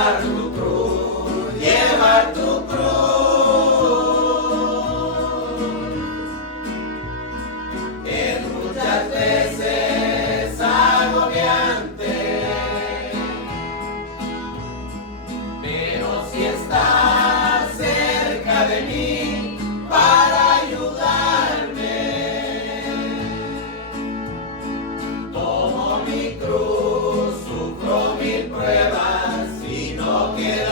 llevar tu cruz, es muchas veces agobiante, pero si estás cerca de mí para ayudarme, tomo mi cruz, sufro mil pruebas y no quedarme.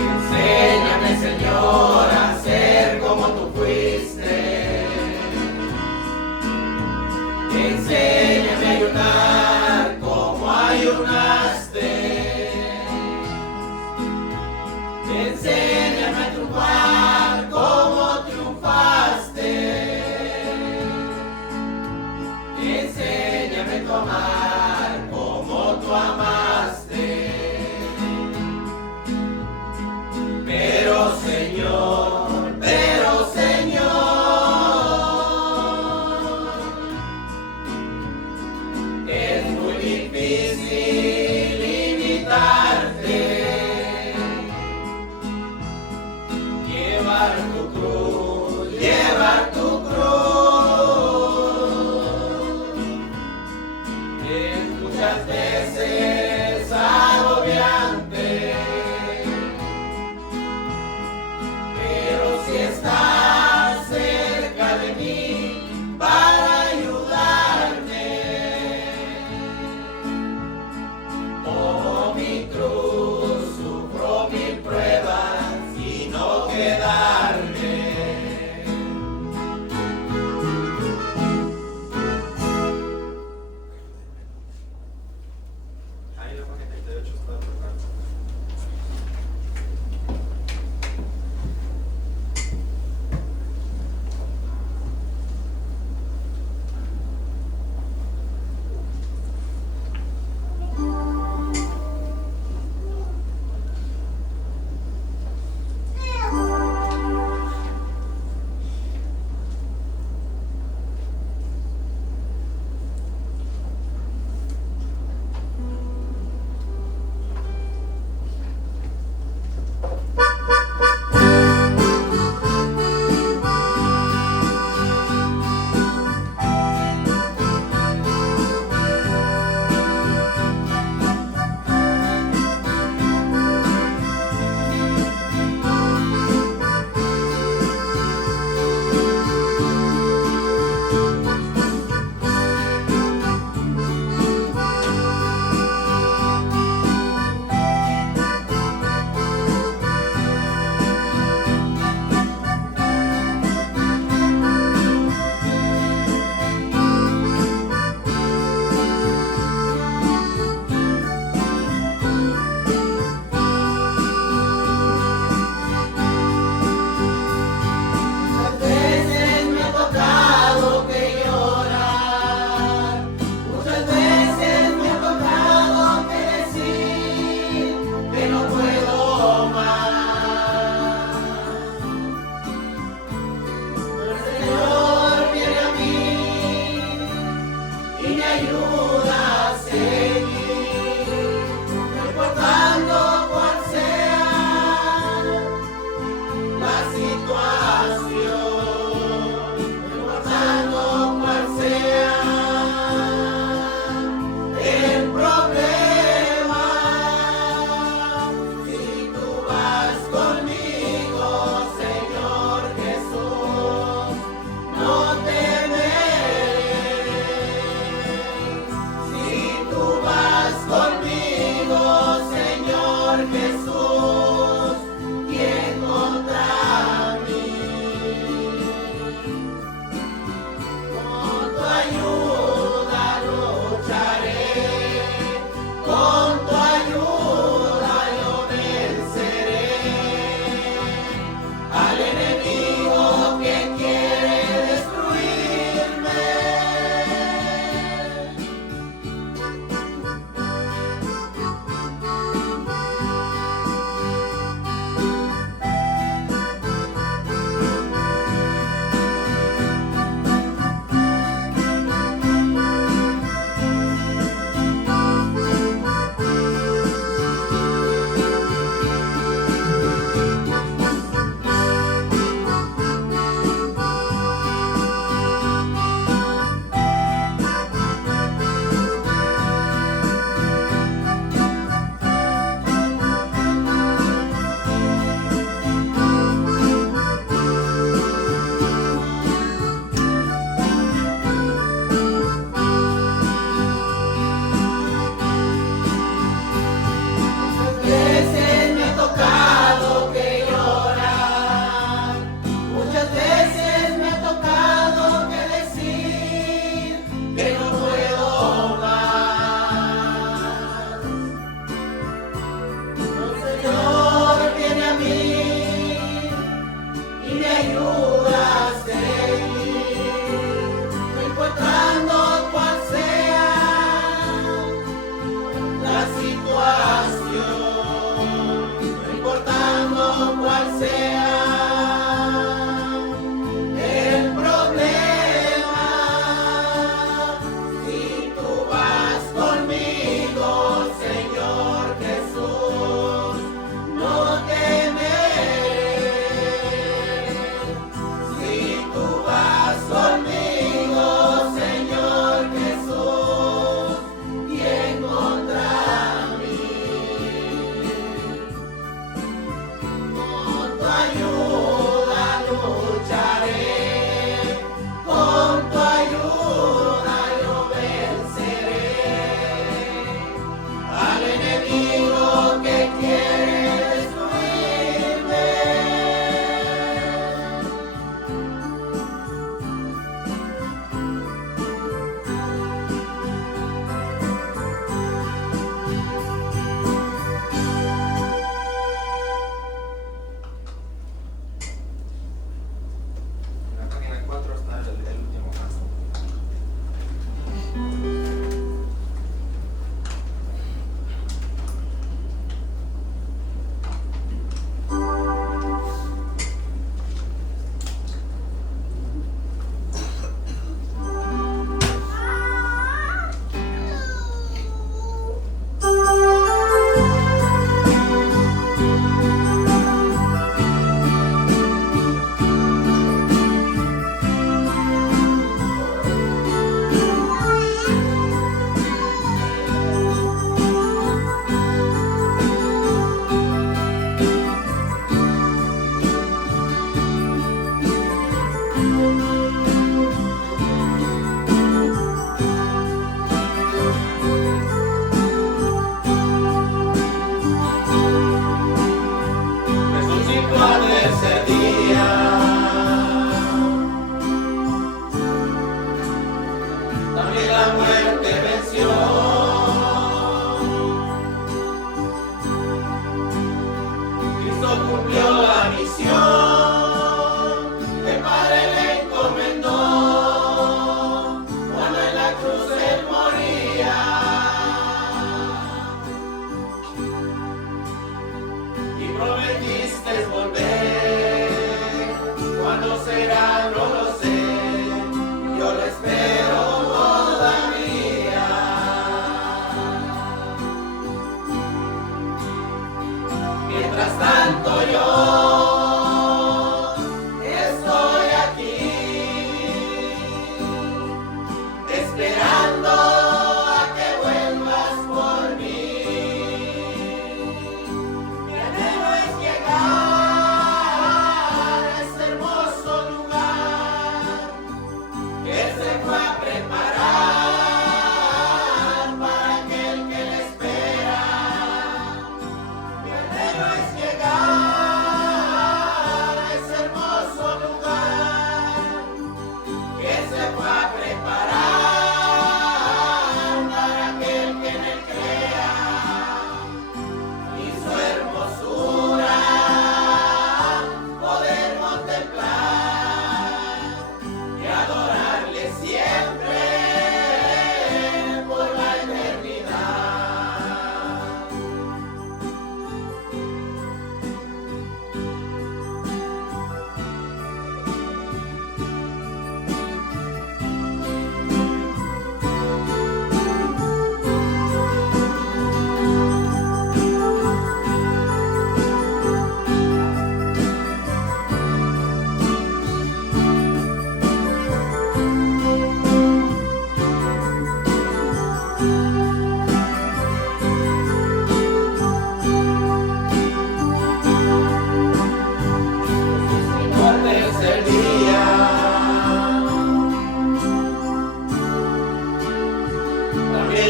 Enséñame, Señor, a ser como tú fuiste. Enséñame a ayunar como ayunaste. Enséñame a triunfar como triunfaste. Enséñame a amar como tú amaste. Pero Señor, es muy difícil imitarte, llevar tu cruz, es muchas veces agobiante. Si estás cerca de mí para ayudarme, tomo mi cruz, sufro mil pruebas y no quedarme.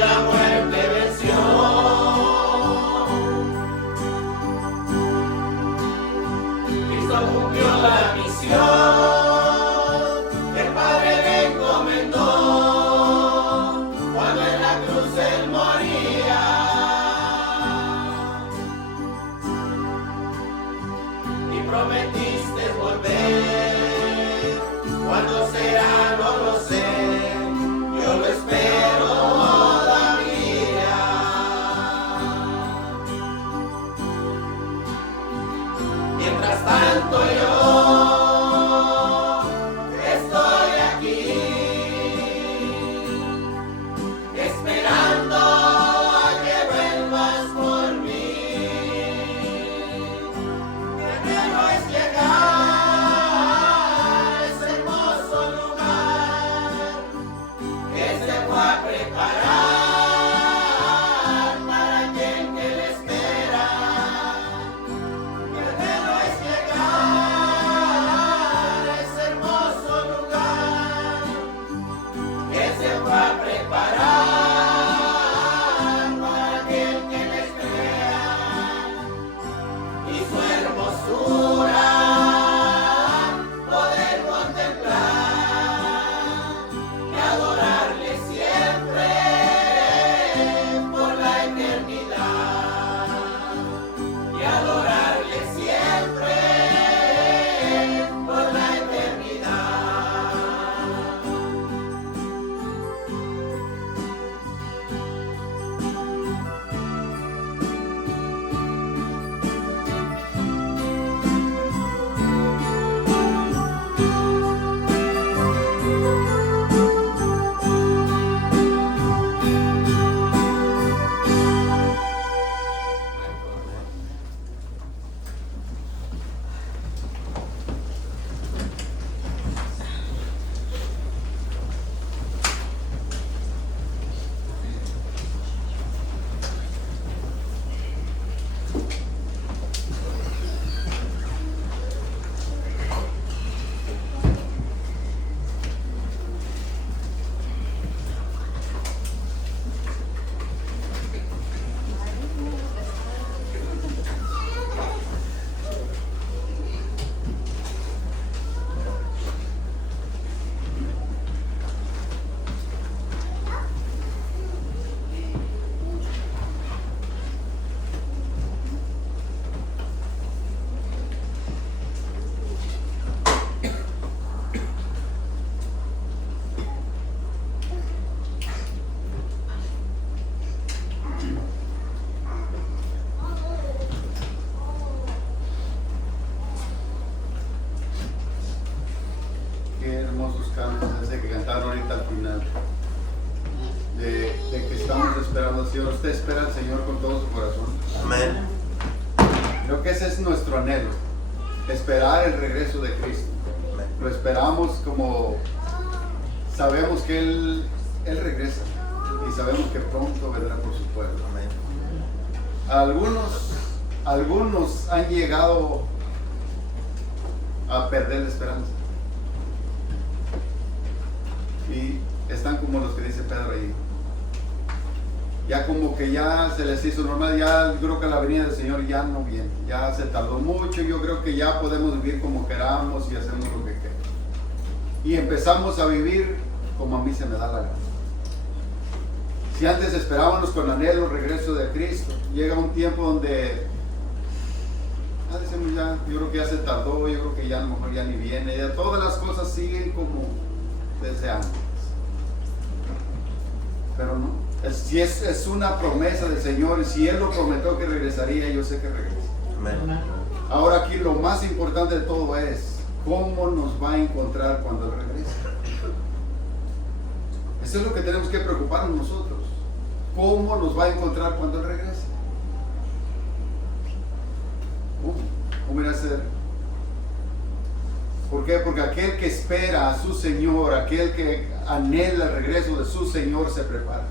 la muerte venció. Cristo cumplió la misión que el Padre le encomendó cuando en la cruz él moría. Y prometiste volver, cuando será no lo sé, yo lo espero todavía. Mientras tanto yo estoy aquí, esperando a que vuelvas por mí. Primero es llegar a ese hermoso lugar que se fue a preparar para aquel que le espera. Primero es llegar a ese hermoso lugar que se fue a preparar para aquel que le espera. Y su hermosura poder contemplar y adorarle siempre por la eternidad, y adorarle siempre por la eternidad. Qué hermosos cantos ese que cantaron ahorita al final. De que estamos esperando al Señor. Usted espera al Señor con todo su corazón. Amén. Creo que ese es nuestro anhelo. Esperar el regreso de Cristo. Lo esperamos como sabemos que Él regresa. Y sabemos que pronto vendrá por su pueblo. Amén. Algunos han llegado a perder la esperanza. Y están como los que dice Pedro ahí. Ya como que ya se les hizo normal, ya creo que la venida del Señor ya no viene, ya se tardó mucho, yo creo que ya podemos vivir como queramos y hacemos lo que queramos. Y empezamos a vivir como a mí se me da la gana. Si antes esperábamos con anhelo el regreso de Cristo, llega un tiempo donde decimos ya, yo creo que ya se tardó, yo creo que ya a lo mejor ya ni viene, ya todas las cosas siguen como desde antes. Pero no, si es una promesa del Señor, y si Él lo prometió que regresaría, yo sé que regresa. Amén. Ahora aquí lo más importante de todo es cómo nos va a encontrar cuando Él regrese. Eso es lo que tenemos que preocuparnos nosotros. ¿Cómo nos va a encontrar cuando Él regrese? ¿Cómo irá a ser? ¿Por qué? Porque aquel que espera a su Señor, aquel que anhela el regreso de su Señor, se prepara.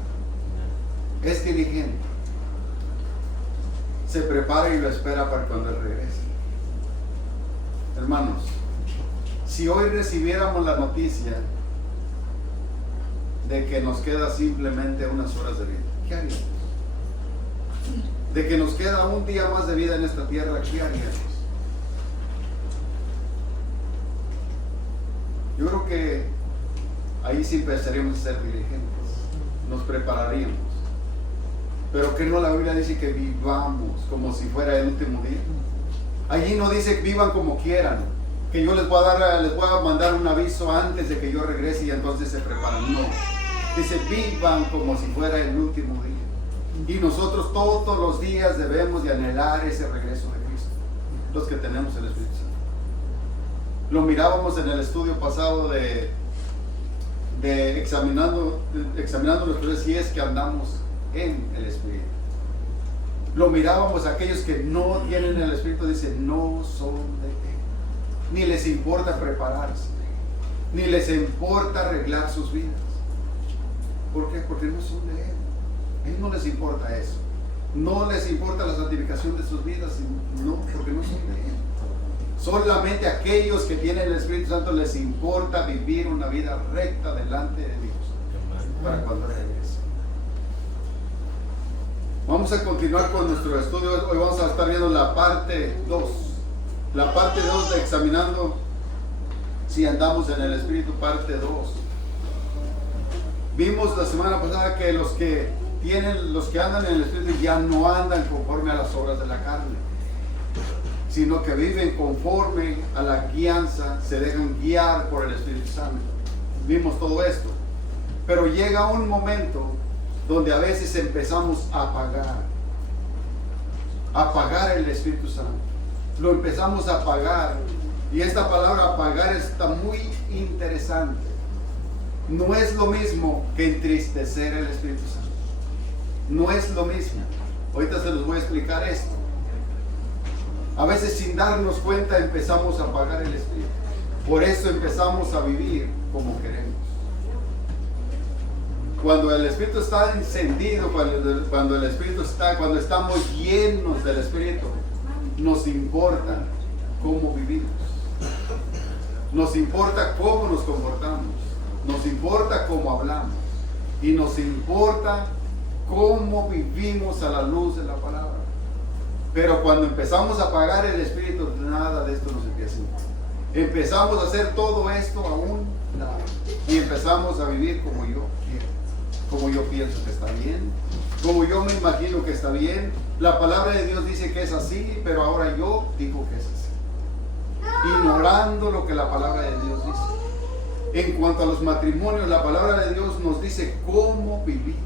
Es diligente. Se prepara y lo espera para cuando Él regrese. Hermanos, si hoy recibiéramos la noticia de que nos queda simplemente unas horas de vida, ¿qué haríamos? De que nos queda un día más de vida en esta tierra, ¿qué haríamos? Yo creo que ahí sí empezaríamos a ser diligentes, nos prepararíamos. Pero que no, la Biblia dice que vivamos como si fuera el último día. Allí no dice vivan como quieran, que yo les voy a mandar un aviso antes de que yo regrese y entonces se preparan. No, dice vivan como si fuera el último día. Y nosotros todos los días debemos de anhelar ese regreso de Cristo, los que tenemos el Espíritu Santo. Lo mirábamos en el estudio pasado de examinando nuestros, si es que andamos en el Espíritu. Lo mirábamos, aquellos que no tienen el Espíritu, dicen no son de Él, ni les importa prepararse, ni les importa arreglar sus vidas. ¿Por qué? Porque no son de Él. A Él no les importa eso, no les importa la santificación de sus vidas, no, porque no son de Él. Solamente aquellos que tienen el Espíritu Santo les importa vivir una vida recta delante de Dios para cuando regrese. Vamos a continuar con nuestro estudio. Hoy vamos a estar viendo la parte 2. La parte 2 de examinando si andamos en el Espíritu, parte 2. Vimos la semana pasada que los que andan en el Espíritu ya no andan conforme a las obras de la carne, sino que viven conforme a la guianza, se dejan guiar por el Espíritu Santo. Vimos todo esto. Pero llega un momento donde a veces empezamos a apagar el Espíritu Santo. Lo empezamos a apagar. Y esta palabra apagar está muy interesante. No es lo mismo que entristecer el Espíritu Santo. No es lo mismo. Ahorita se los voy a explicar esto. A veces sin darnos cuenta empezamos a apagar el Espíritu. Por eso empezamos a vivir como queremos. Cuando el Espíritu está encendido, cuando estamos llenos del Espíritu, nos importa cómo vivimos. Nos importa cómo nos comportamos. Nos importa cómo hablamos. Y nos importa cómo vivimos a la luz de la palabra. Pero cuando empezamos a apagar el Espíritu, nada de esto nos empieza. Empezamos a hacer todo esto a un lado. Y empezamos a vivir como yo quiero. Como yo pienso que está bien, como yo me imagino que está bien. La palabra de Dios dice que es así, pero ahora yo digo que es así, ignorando lo que la palabra de Dios dice. En cuanto a los matrimonios, la palabra de Dios nos dice cómo vivir.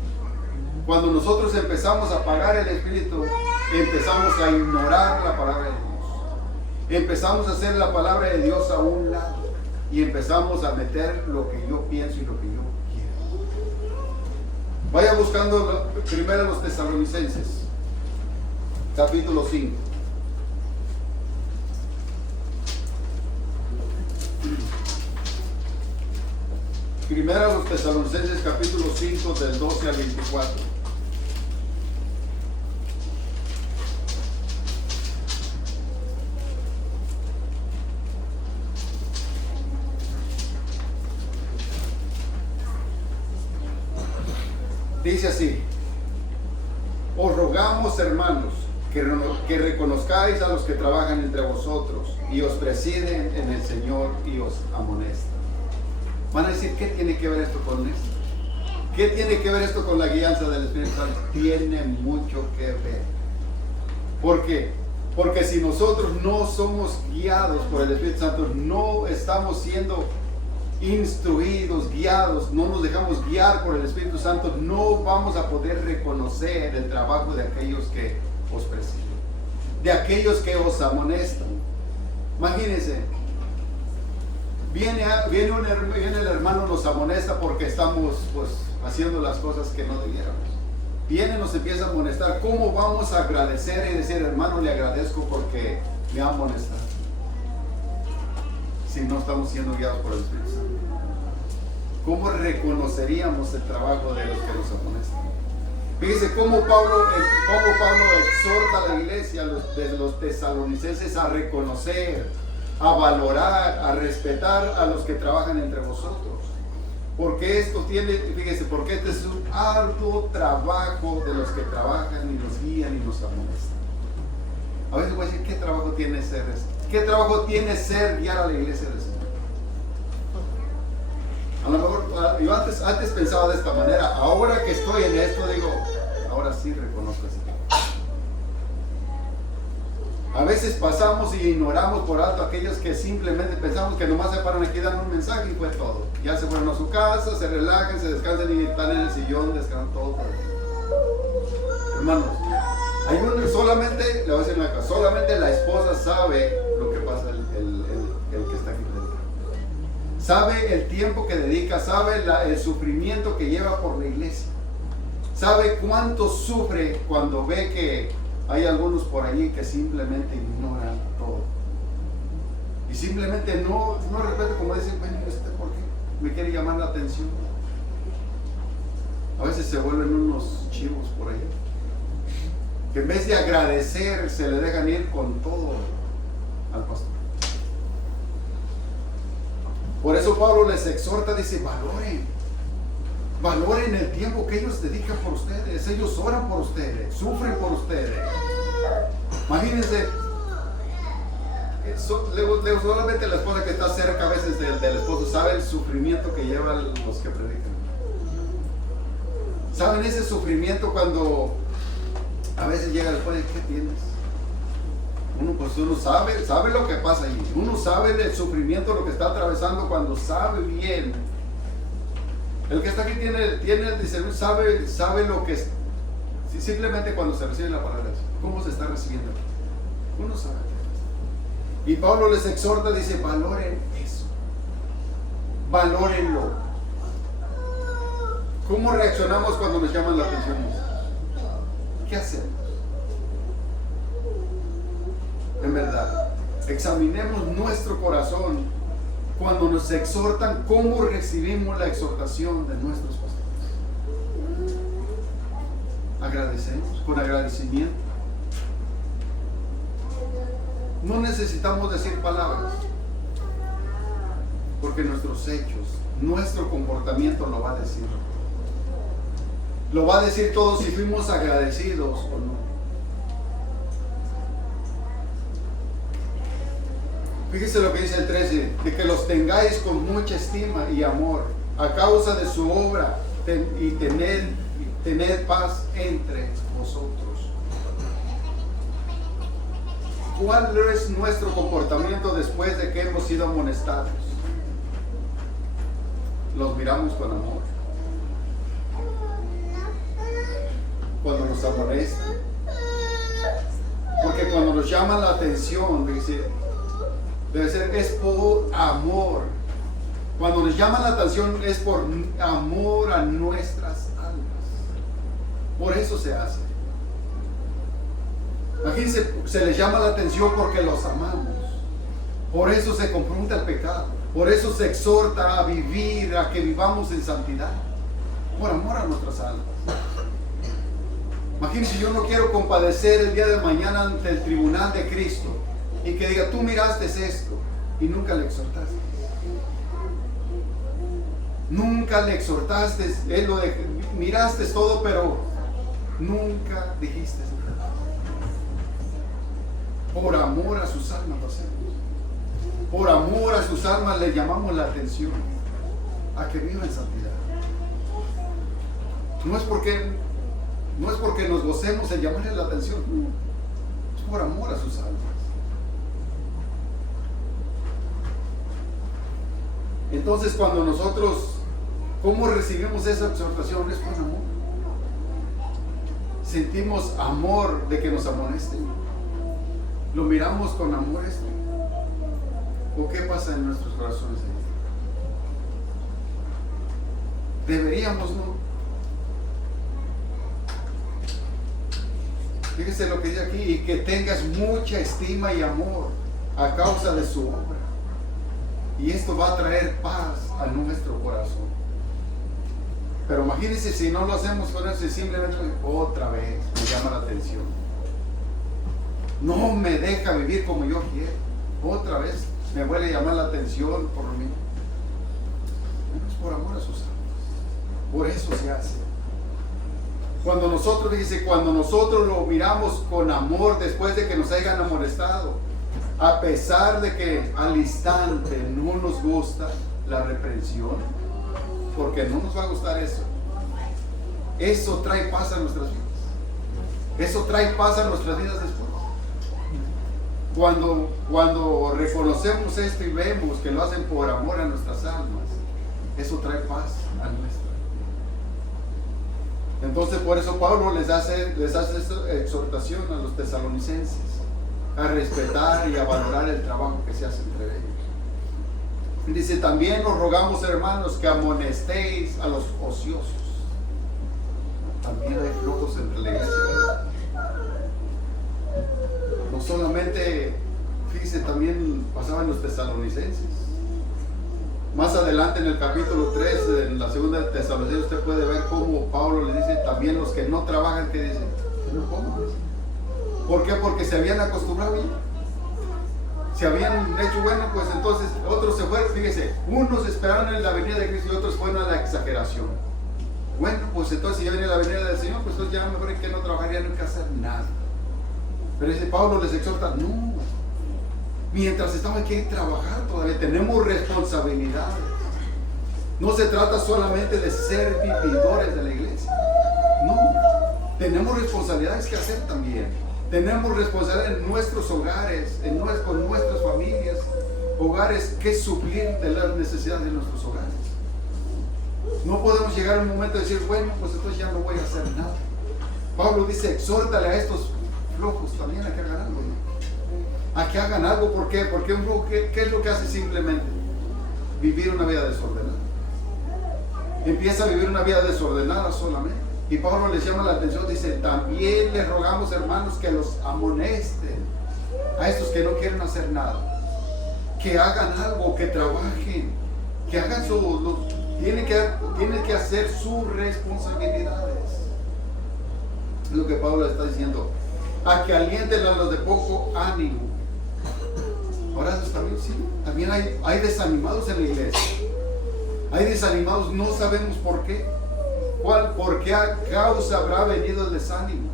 Cuando nosotros empezamos a apagar el Espíritu, empezamos a ignorar la palabra de Dios, empezamos a hacer la palabra de Dios a un lado y empezamos a meter lo que yo pienso y lo que yo quiero. Vaya buscando primero los Tesalonicenses, capítulo 5. Primero los Tesalonicenses, capítulo 5, del 12 al 24. Dice así: os rogamos, hermanos, que reconozcáis a los que trabajan entre vosotros y os presiden en el Señor y os amonestan. Van a decir, ¿qué tiene que ver esto con esto? ¿Qué tiene que ver esto con la guianza del Espíritu Santo? Tiene mucho que ver. ¿Por qué? Porque si nosotros no somos guiados por el Espíritu Santo, no estamos siendo instruidos, guiados, no nos dejamos guiar por el Espíritu Santo, no vamos a poder reconocer el trabajo de aquellos que os presiden, de aquellos que os amonestan. Imagínense, viene el hermano, nos amonesta porque estamos haciendo las cosas que no debiéramos. Viene, nos empieza a amonestar. ¿Cómo vamos a agradecer y decir, hermano, le agradezco porque me ha amonestado? Si no estamos siendo guiados por el Espíritu Santo, ¿cómo reconoceríamos el trabajo de los que nos amonestan? Fíjese cómo Pablo exhorta a la iglesia de los tesalonicenses a reconocer, a valorar, a respetar a los que trabajan entre vosotros. Porque esto tiene, fíjese, porque este es un arduo trabajo de los que trabajan y nos guían y nos amonestan. A veces voy a decir, ¿qué trabajo tiene ser esto? ¿Qué trabajo tiene ser guiar a la iglesia del Señor? A lo mejor, yo antes pensaba de esta manera, ahora que estoy en esto, digo, ahora sí reconozco esto. A veces pasamos y ignoramos por alto a aquellos que simplemente pensamos que nomás se paran aquí, dan un mensaje y fue todo. Ya se fueron a su casa, se relajan, se descansan y están en el sillón, descansan todo. Hermanos, hay uno solamente, le voy a decir una cosa, solamente la esposa sabe lo que pasa el que está aquí dentro. Sabe el tiempo que dedica, sabe el sufrimiento que lleva por la iglesia. Sabe cuánto sufre cuando ve que hay algunos por allí que simplemente ignoran todo. Y simplemente no repente, como dicen, bueno, ¿por qué me quiere llamar la atención? A veces se vuelven unos chivos por ahí, que en vez de agradecer, se le dejan ir con todo al pastor. Por eso Pablo les exhorta, dice, valoren el tiempo que ellos dedican por ustedes. Ellos oran por ustedes, sufren por ustedes. Imagínense, solamente la esposa que está cerca a veces del esposo sabe el sufrimiento que llevan los que predican. ¿Saben ese sufrimiento cuando a veces llega después de qué tienes? Uno sabe lo que pasa allí. Uno sabe del sufrimiento, lo que está atravesando cuando sabe bien. El que está aquí tiene el discernimiento, sabe lo que es. Simplemente cuando se recibe la palabra, ¿cómo se está recibiendo? Uno sabe. Y Pablo les exhorta, dice, valoren eso. Valórenlo. ¿Cómo reaccionamos cuando nos llaman la atención? ¿Qué hacemos? En verdad, examinemos nuestro corazón cuando nos exhortan, cómo recibimos la exhortación de nuestros pastores. Agradecemos, con agradecimiento. No necesitamos decir palabras, porque nuestros hechos, nuestro comportamiento lo va a decir. Lo va a decir todo si fuimos agradecidos o no. Fíjese lo que dice el 13, de que los tengáis con mucha estima y amor a causa de su obra y tener paz entre vosotros. ¿Cuál es nuestro comportamiento después de que hemos sido amonestados? Los miramos con amor. Cuando nos amonestan. Porque cuando nos llaman la atención, debe ser, es por amor. Cuando nos llaman la atención es por amor a nuestras almas. Por eso se hace. Imagínense, se les llama la atención porque los amamos. Por eso se confronta el pecado. Por eso se exhorta a vivir, a que vivamos en santidad. Por amor a nuestras almas. Imagínense, yo no quiero compadecer el día de mañana ante el tribunal de Cristo y que diga, tú miraste esto y nunca le exhortaste. Nunca le exhortaste, miraste todo, pero nunca dijiste nada. Por amor a sus almas lo hacemos. Por amor a sus almas le llamamos la atención a que viva en santidad. No es porque nos gocemos en llamarle la atención, es por amor a sus almas. Entonces, cuando nosotros, ¿cómo recibimos esa exhortación? Es con amor. Sentimos amor de que nos amonesten. Lo miramos con amor esto. ¿O qué pasa en nuestros corazones ahí? Deberíamos, ¿no? Fíjese lo que dice aquí, y que tengas mucha estima y amor a causa de su obra. Y esto va a traer paz a nuestro corazón. Pero imagínense si no lo hacemos con eso y simplemente otra vez me llama la atención. No me deja vivir como yo quiero. Otra vez me vuelve a llamar la atención por mí. No es por amor a sus almas. Por eso se hace. Cuando nosotros, dice, cuando nosotros lo miramos con amor después de que nos hayan amonestado, a pesar de que al instante no nos gusta la reprensión, porque no nos va a gustar eso trae paz a nuestras vidas. Eso trae paz a nuestras vidas después. Cuando reconocemos esto y vemos que lo hacen por amor a nuestras almas, eso trae paz a nuestra. Entonces por eso Pablo les hace esta exhortación a los tesalonicenses a respetar y a valorar el trabajo que se hace entre ellos. Dice, también os rogamos, hermanos, que amonestéis a los ociosos. También hay flojos entre la iglesia, ¿verdad? No solamente, fíjense, también pasaban los tesalonicenses. Más adelante en el capítulo 3, en la segunda de Tesalonicenses, usted puede ver cómo Pablo le dice también los que no trabajan, que dicen, que no coman. ¿Por qué? Porque se habían acostumbrado bien. Se habían hecho bueno, pues entonces otros se fueron, fíjese, unos esperaron en la venida de Cristo y otros fueron a la exageración. Bueno, pues entonces si ya viene la venida del Señor, pues entonces ya mejor es que no trabajarían, no hay que hacer nada. Pero dice Pablo, les exhorta, no, mientras estamos aquí hay que trabajar todavía, tenemos responsabilidades. No se trata solamente de ser vividores de la iglesia, no, tenemos responsabilidades que hacer también. Tenemos responsabilidad en nuestros hogares, con nuestras familias, hogares que suplir de las necesidades de nuestros hogares. No podemos llegar a un momento de decir, bueno, pues entonces ya no voy a hacer nada. Pablo dice, exhórtale a estos flojos también a que hagan algo, ¿no? A que hagan algo, ¿por qué? Porque un flojo, ¿qué es lo que hace simplemente? Vivir una vida desordenada. Empieza a vivir una vida desordenada solamente. Y Pablo les llama la atención, dice, también les rogamos, hermanos, que los amonesten a estos que no quieren hacer nada, que hagan algo, que trabajen, que hagan tienen que hacer sus responsabilidades. Es lo que Pablo está diciendo, a que alienten a los de poco ánimo. Ahora también sí, también hay desanimados en la iglesia, hay desanimados, no sabemos por qué. ¿Por qué causa habrá venido el desánimo?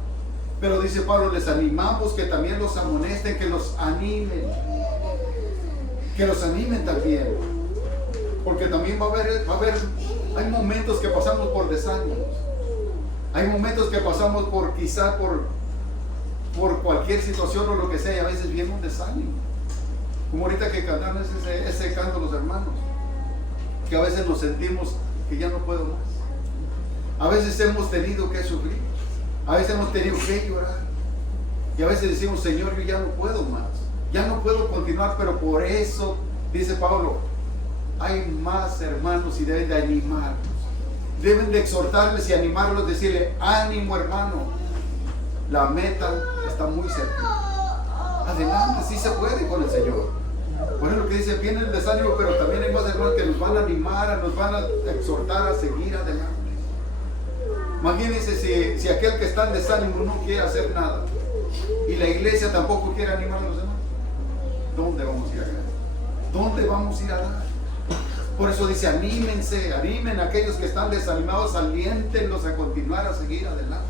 Pero dice Pablo, les animamos que también los amonesten, que los animen. Que los animen también. Porque también va a haber, hay momentos que pasamos por desánimos. Hay momentos que pasamos quizá por cualquier situación o lo que sea, y a veces viene un desánimo. Como ahorita que cantaron ese canto los hermanos, que a veces nos sentimos que ya no puedo más. A veces hemos tenido que sufrir, a veces hemos tenido que llorar, y a veces decimos, Señor, yo ya no puedo más, ya no puedo continuar, pero por eso, dice Pablo, hay más hermanos y deben de animarlos, deben de exhortarles y animarlos, decirle, ánimo hermano, la meta está muy cerca, adelante, sí se puede con el Señor. Bueno, lo que dice, viene el desánimo, pero también hay más hermanos que nos van a animar, nos van a exhortar a seguir adelante. Imagínense si aquel que está en desánimo no quiere hacer nada y la iglesia tampoco quiere animar a los demás, ¿dónde vamos a ir a ganar? ¿Dónde vamos a ir a dar? Por eso dice, anímense, animen a aquellos que están desanimados, aliéntenlos a continuar, a seguir adelante.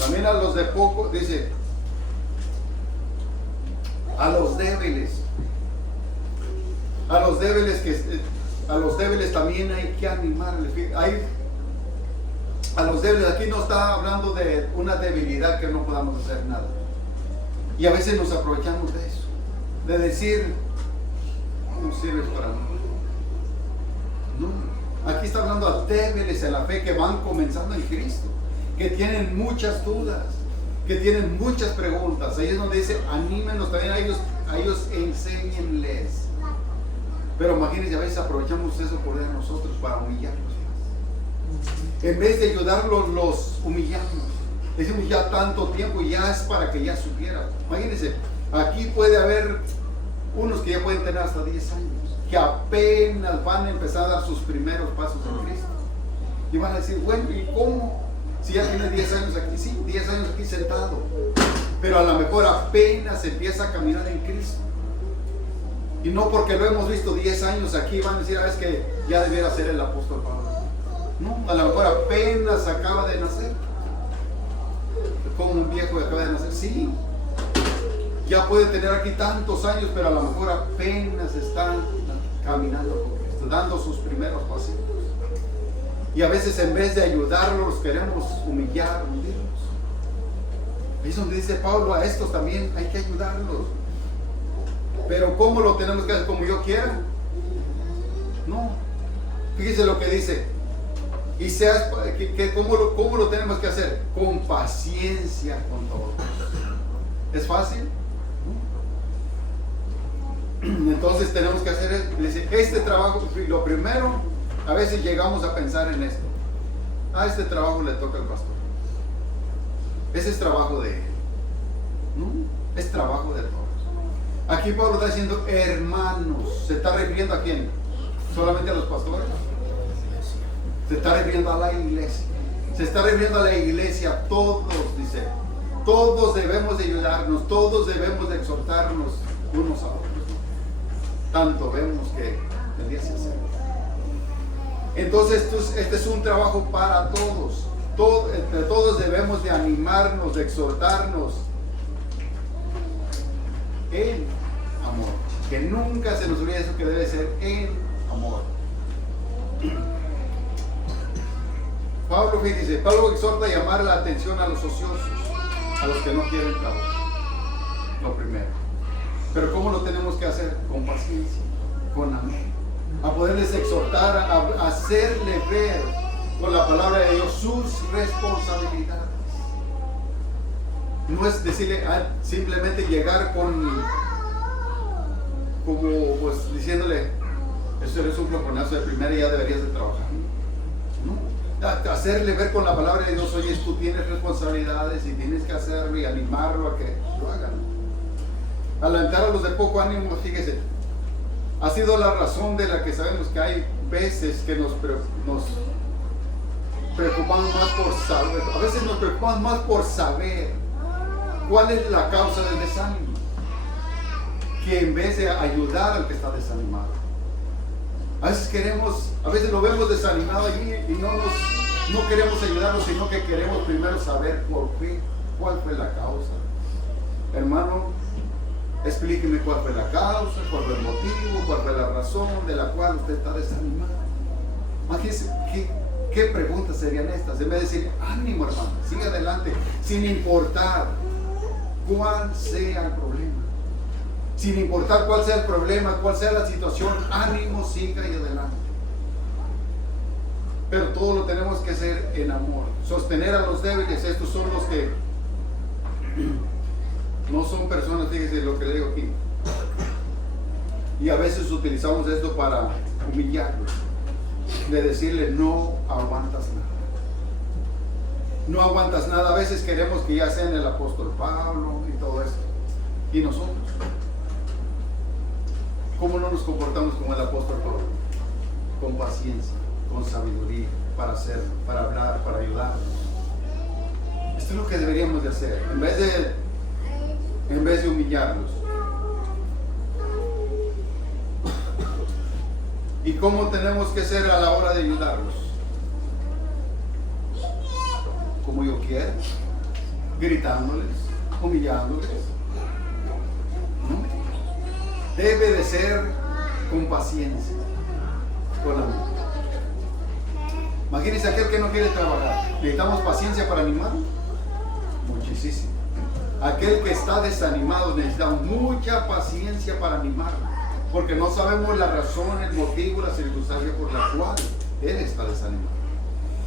También a los de poco, dice, a los débiles. A los débiles también hay que animarles. A los débiles, aquí no está hablando de una debilidad que no podamos hacer nada. Y a veces nos aprovechamos de eso, de decir, no sirves para nada. No, aquí está hablando a débiles en la fe que van comenzando en Cristo, que tienen muchas dudas, que tienen muchas preguntas. Ahí es donde dice, anímenos también a ellos enséñenles. Pero imagínense, a veces aprovechamos eso por nosotros para humillarlos. En vez de ayudarlos, los humillamos. Decimos ya tanto tiempo y ya es para que ya supieran. Imagínense, aquí puede haber unos que ya pueden tener hasta 10 años, que apenas van a empezar a dar sus primeros pasos en Cristo. Y van a decir, bueno, ¿y cómo? Si ya tiene 10 años aquí, sí, 10 años aquí sentado. Pero a lo mejor apenas empieza a caminar en Cristo. Y no porque lo hemos visto 10 años aquí van a decir, es que ya debiera ser el apóstol Pablo. No, a lo mejor apenas acaba de nacer. Como un viejo que acaba de nacer. Sí, ya puede tener aquí tantos años, pero a lo mejor apenas está caminando con Cristo, dando sus primeros pasitos. Y a veces en vez de ayudarlos, queremos humillar, hundirlos. Ahí es donde dice Pablo, a estos también hay que ayudarlos. Pero ¿cómo lo tenemos que hacer? ¿Como yo quiera? No. Fíjese lo que dice. Y seas, ¿cómo lo tenemos que hacer? Con paciencia con todos. ¿Es fácil? ¿No? Entonces tenemos que hacer, dice, este trabajo, lo primero, a veces llegamos a pensar en esto. Este trabajo le toca al pastor. Ese es trabajo de él. No, es trabajo de todos. Aquí Pablo está diciendo hermanos. ¿Se está refiriendo a quién? ¿Solamente a los pastores? Se está refiriendo a la iglesia. Se está refiriendo a la iglesia, todos, dice. Todos debemos de ayudarnos, todos debemos de exhortarnos unos a otros. Tanto vemos que tendría que hacer. Entonces este es un trabajo para todos. Todos debemos de animarnos, de exhortarnos en amor. Que nunca se nos olvide eso, que debe ser en amor. Pablo exhorta a llamar la atención a los ociosos, a los que no quieren trabajar. Lo primero. Pero ¿cómo lo tenemos que hacer? Con paciencia, con amor. A poderles exhortar, a hacerle ver con la palabra de Dios sus responsabilidades. No es decirle, simplemente llegar como pues diciéndole, eso eres un flojonazo de primera y ya deberías de trabajar. No, hacerle ver con la palabra de Dios, oye, tú tienes responsabilidades y tienes que hacerlo, y animarlo a que lo hagan. Alentar a los de poco ánimo, fíjese, ha sido la razón de la que sabemos que hay veces que nos preocupamos más por saber, a veces nos preocupamos más por saber cuál es la causa del desánimo, que en vez de ayudar al que está desanimado. A veces lo vemos desanimado allí y no queremos ayudarlo, sino que queremos primero saber por qué, cuál fue la causa. Hermano, explíqueme cuál fue la causa, cuál fue el motivo, cuál fue la razón de la cual usted está desanimado. ¿Qué preguntas serían estas? En vez de decir, ánimo hermano, sigue adelante, sin importar cuál sea el problema. Sin importar cuál sea el problema, cuál sea la situación, ánimo, siga y adelante. Pero todo lo tenemos que hacer en amor. Sostener a los débiles, estos son los que no son personas, fíjese lo que le digo aquí. Y a veces utilizamos esto para humillarlos. De decirle, no aguantas nada. No aguantas nada. A veces queremos que ya sean el apóstol Pablo y todo eso. ¿Y nosotros? ¿Cómo no nos comportamos como el apóstol Pablo? Con paciencia, con sabiduría, para hacerlo, para hablar, para ayudarnos. Esto es lo que deberíamos de hacer, en vez de humillarlos. ¿Y cómo tenemos que ser a la hora de ayudarlos? Como yo quiero, gritándoles, humillándoles. ¿No? Debe de ser con paciencia, con amor. Imagínense aquel que no quiere trabajar. ¿Necesitamos paciencia para animarlo? Muchísimo. Aquel que está desanimado necesita mucha paciencia para animarlo, porque no sabemos la razón, el motivo, la circunstancia por la cual él está desanimado.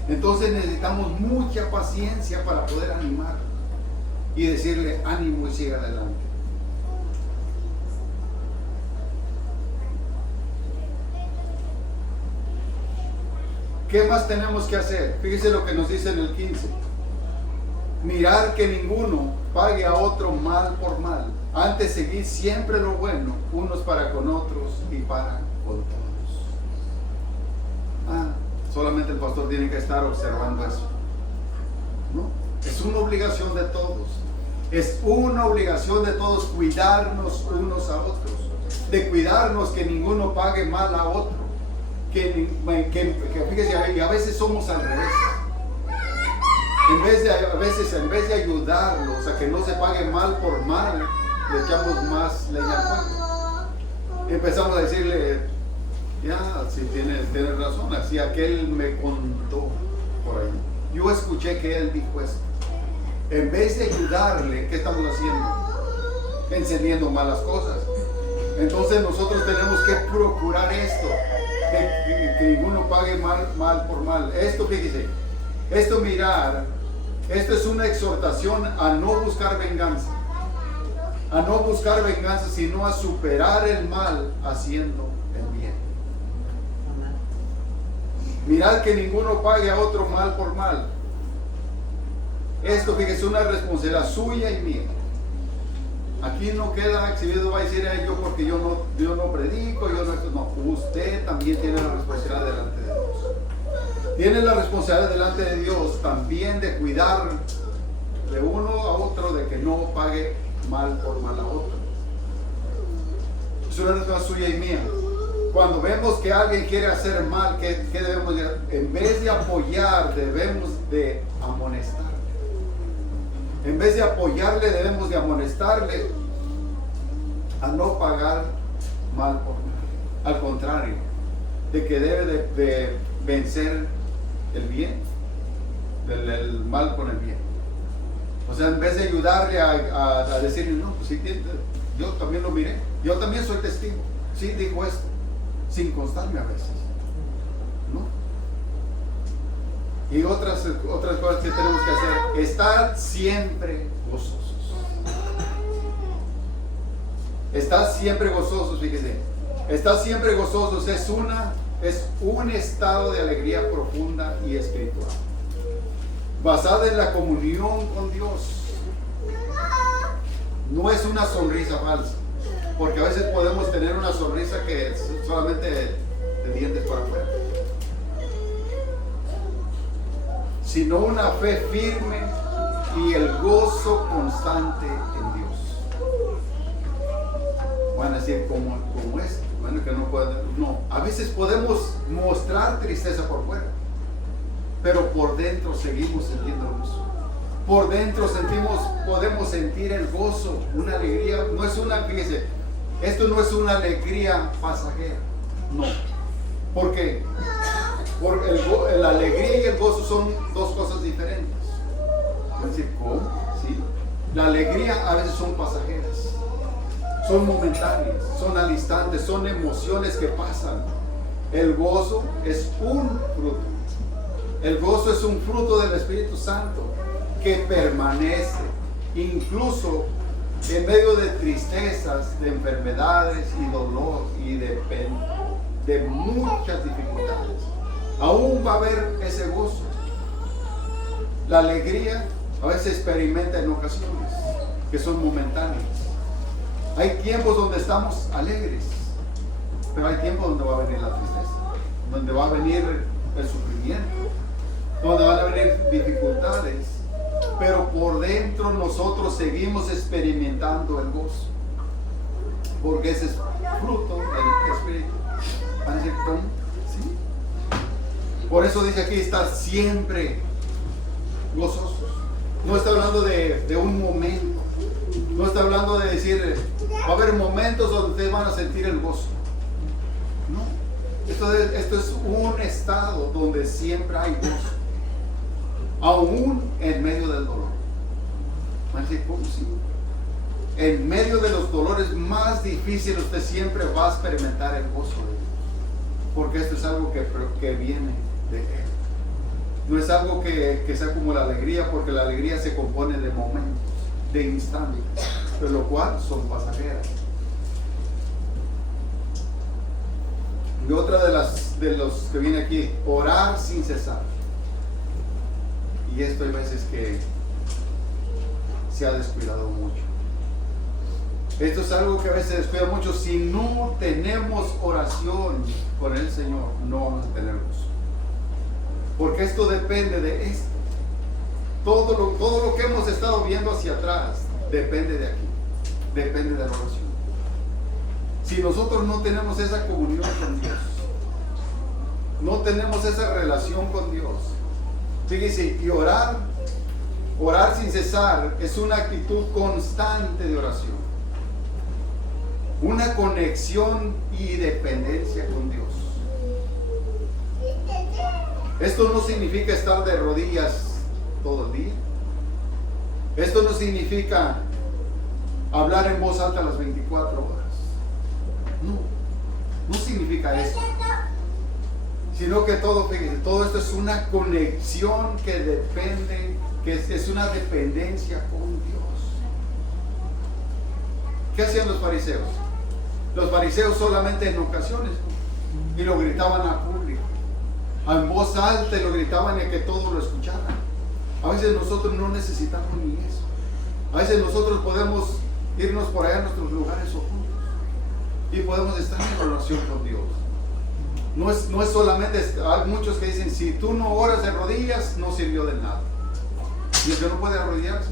Entonces necesitamos mucha paciencia para poder animarlo y decirle ánimo y siga adelante. ¿Qué más tenemos que hacer? Fíjese lo que nos dice en el 15. Mirar que ninguno pague a otro mal por mal. Antes seguir siempre lo bueno, unos para con otros y para con todos. Solamente el pastor tiene que estar observando eso. ¿No? Es una obligación de todos. Es una obligación de todos cuidarnos unos a otros. de cuidarnos que ninguno pague mal a otro. Que fíjese, y a veces somos al revés. En vez de ayudarlos a que no se pague mal por mal, le echamos más leña al fuego. Empezamos a decirle, ya, si tienes razón, así aquel me contó por ahí. Yo escuché que él dijo esto. En vez de ayudarle, ¿qué estamos haciendo? Encendiendo malas cosas. Entonces nosotros tenemos que procurar esto, que ninguno pague mal por mal. Esto, fíjese, esto es una exhortación a no buscar venganza. A no buscar venganza, sino a superar el mal haciendo el bien. Mirad que ninguno pague a otro mal por mal. Esto, fíjese, es una responsabilidad suya y mía. Aquí no queda exhibido, va a decir yo porque yo no predico, no. Usted también tiene la responsabilidad delante de Dios. Tiene la responsabilidad delante de Dios también de cuidar de uno a otro, de que no pague mal por mal a otro. Es una responsabilidad suya y mía. Cuando vemos que alguien quiere hacer mal, ¿qué debemos de hacer? En vez de apoyar, debemos de amonestar. En vez de apoyarle, debemos de amonestarle a no pagar mal por mal. Al contrario, de que debe de vencer el bien, el mal con el bien. O sea, en vez de ayudarle a decirle, no, pues sí, yo también lo miré, yo también soy testigo, sí dijo esto, sin constarme a veces, ¿no? Y otras cosas que tenemos que hacer, estar siempre gozosos. Estar siempre gozosos, fíjese. Estar siempre gozosos es un estado de alegría profunda y espiritual, basada en la comunión con Dios. No es una sonrisa falsa, porque a veces podemos tener una sonrisa que es solamente de dientes para afuera, sino una fe firme y el gozo constante en Dios. Van a decir, como es, bueno, que no puede, no. A veces podemos mostrar tristeza por fuera, pero por dentro seguimos sintiendo el gozo. Por dentro podemos sentir el gozo, una alegría. No es una, fíjese, esto no es una alegría pasajera, no. ¿Por qué? Porque la alegría y el gozo son dos cosas diferentes. Es decir, ¿cómo? ¿Sí? La alegría a veces son pasajeras, son momentáneas, son al instante, son emociones que pasan. El gozo es un fruto. El gozo es un fruto del Espíritu Santo que permanece, incluso en medio de tristezas, de enfermedades y dolor y de muchas dificultades. Aún va a haber ese gozo. La alegría a veces se experimenta en ocasiones que son momentáneas. Hay tiempos donde estamos alegres, pero hay tiempos donde va a venir la tristeza, donde va a venir el sufrimiento, donde van a venir dificultades, pero por dentro nosotros seguimos experimentando el gozo, porque ese es fruto del Espíritu. ¿Van a decir cómo? ¿Sí? Por eso dice aquí, estar siempre gozosos. No está hablando de un momento, no está hablando de decir, va a haber momentos donde ustedes van a sentir el gozo. No, esto es un estado donde siempre hay gozo, aún en medio del dolor. ¿Van a decir cómo? Sí. En medio de los dolores más difíciles, usted siempre va a experimentar el gozo de Dios, porque esto es algo que viene de Él. No es algo que sea como la alegría, porque la alegría se compone de momentos, de instantes, pero lo cual son pasajeras. Y otra de los que viene aquí, orar sin cesar. Y esto hay veces que se ha descuidado mucho. Esto es algo que a veces se descuida mucho. Si no tenemos oración con el Señor, no vamos a tener gozo. Porque esto depende de esto. Todo lo que hemos estado viendo hacia atrás depende de aquí. Depende de la oración. Si nosotros no tenemos esa comunión con Dios, no tenemos esa relación con Dios, fíjese, y orar sin cesar es una actitud constante de oración, una conexión y dependencia con Dios. Esto no significa estar de rodillas todo el día. Esto no significa hablar en voz alta las 24 horas. No significa eso. Sino que todo, fíjese, todo esto es una conexión que depende, que es una dependencia con Dios. ¿Qué hacían los fariseos? Los fariseos solamente en ocasiones, y lo gritaban a público, en voz alta, y lo gritaban y que todos lo escucharan. A veces nosotros no necesitamos ni eso. A veces nosotros podemos irnos por allá a nuestros lugares ocultos y podemos estar en oración con Dios. No es solamente, hay muchos que dicen, si tú no oras de rodillas, no sirvió de nada. Y el que no puede arrodillarse,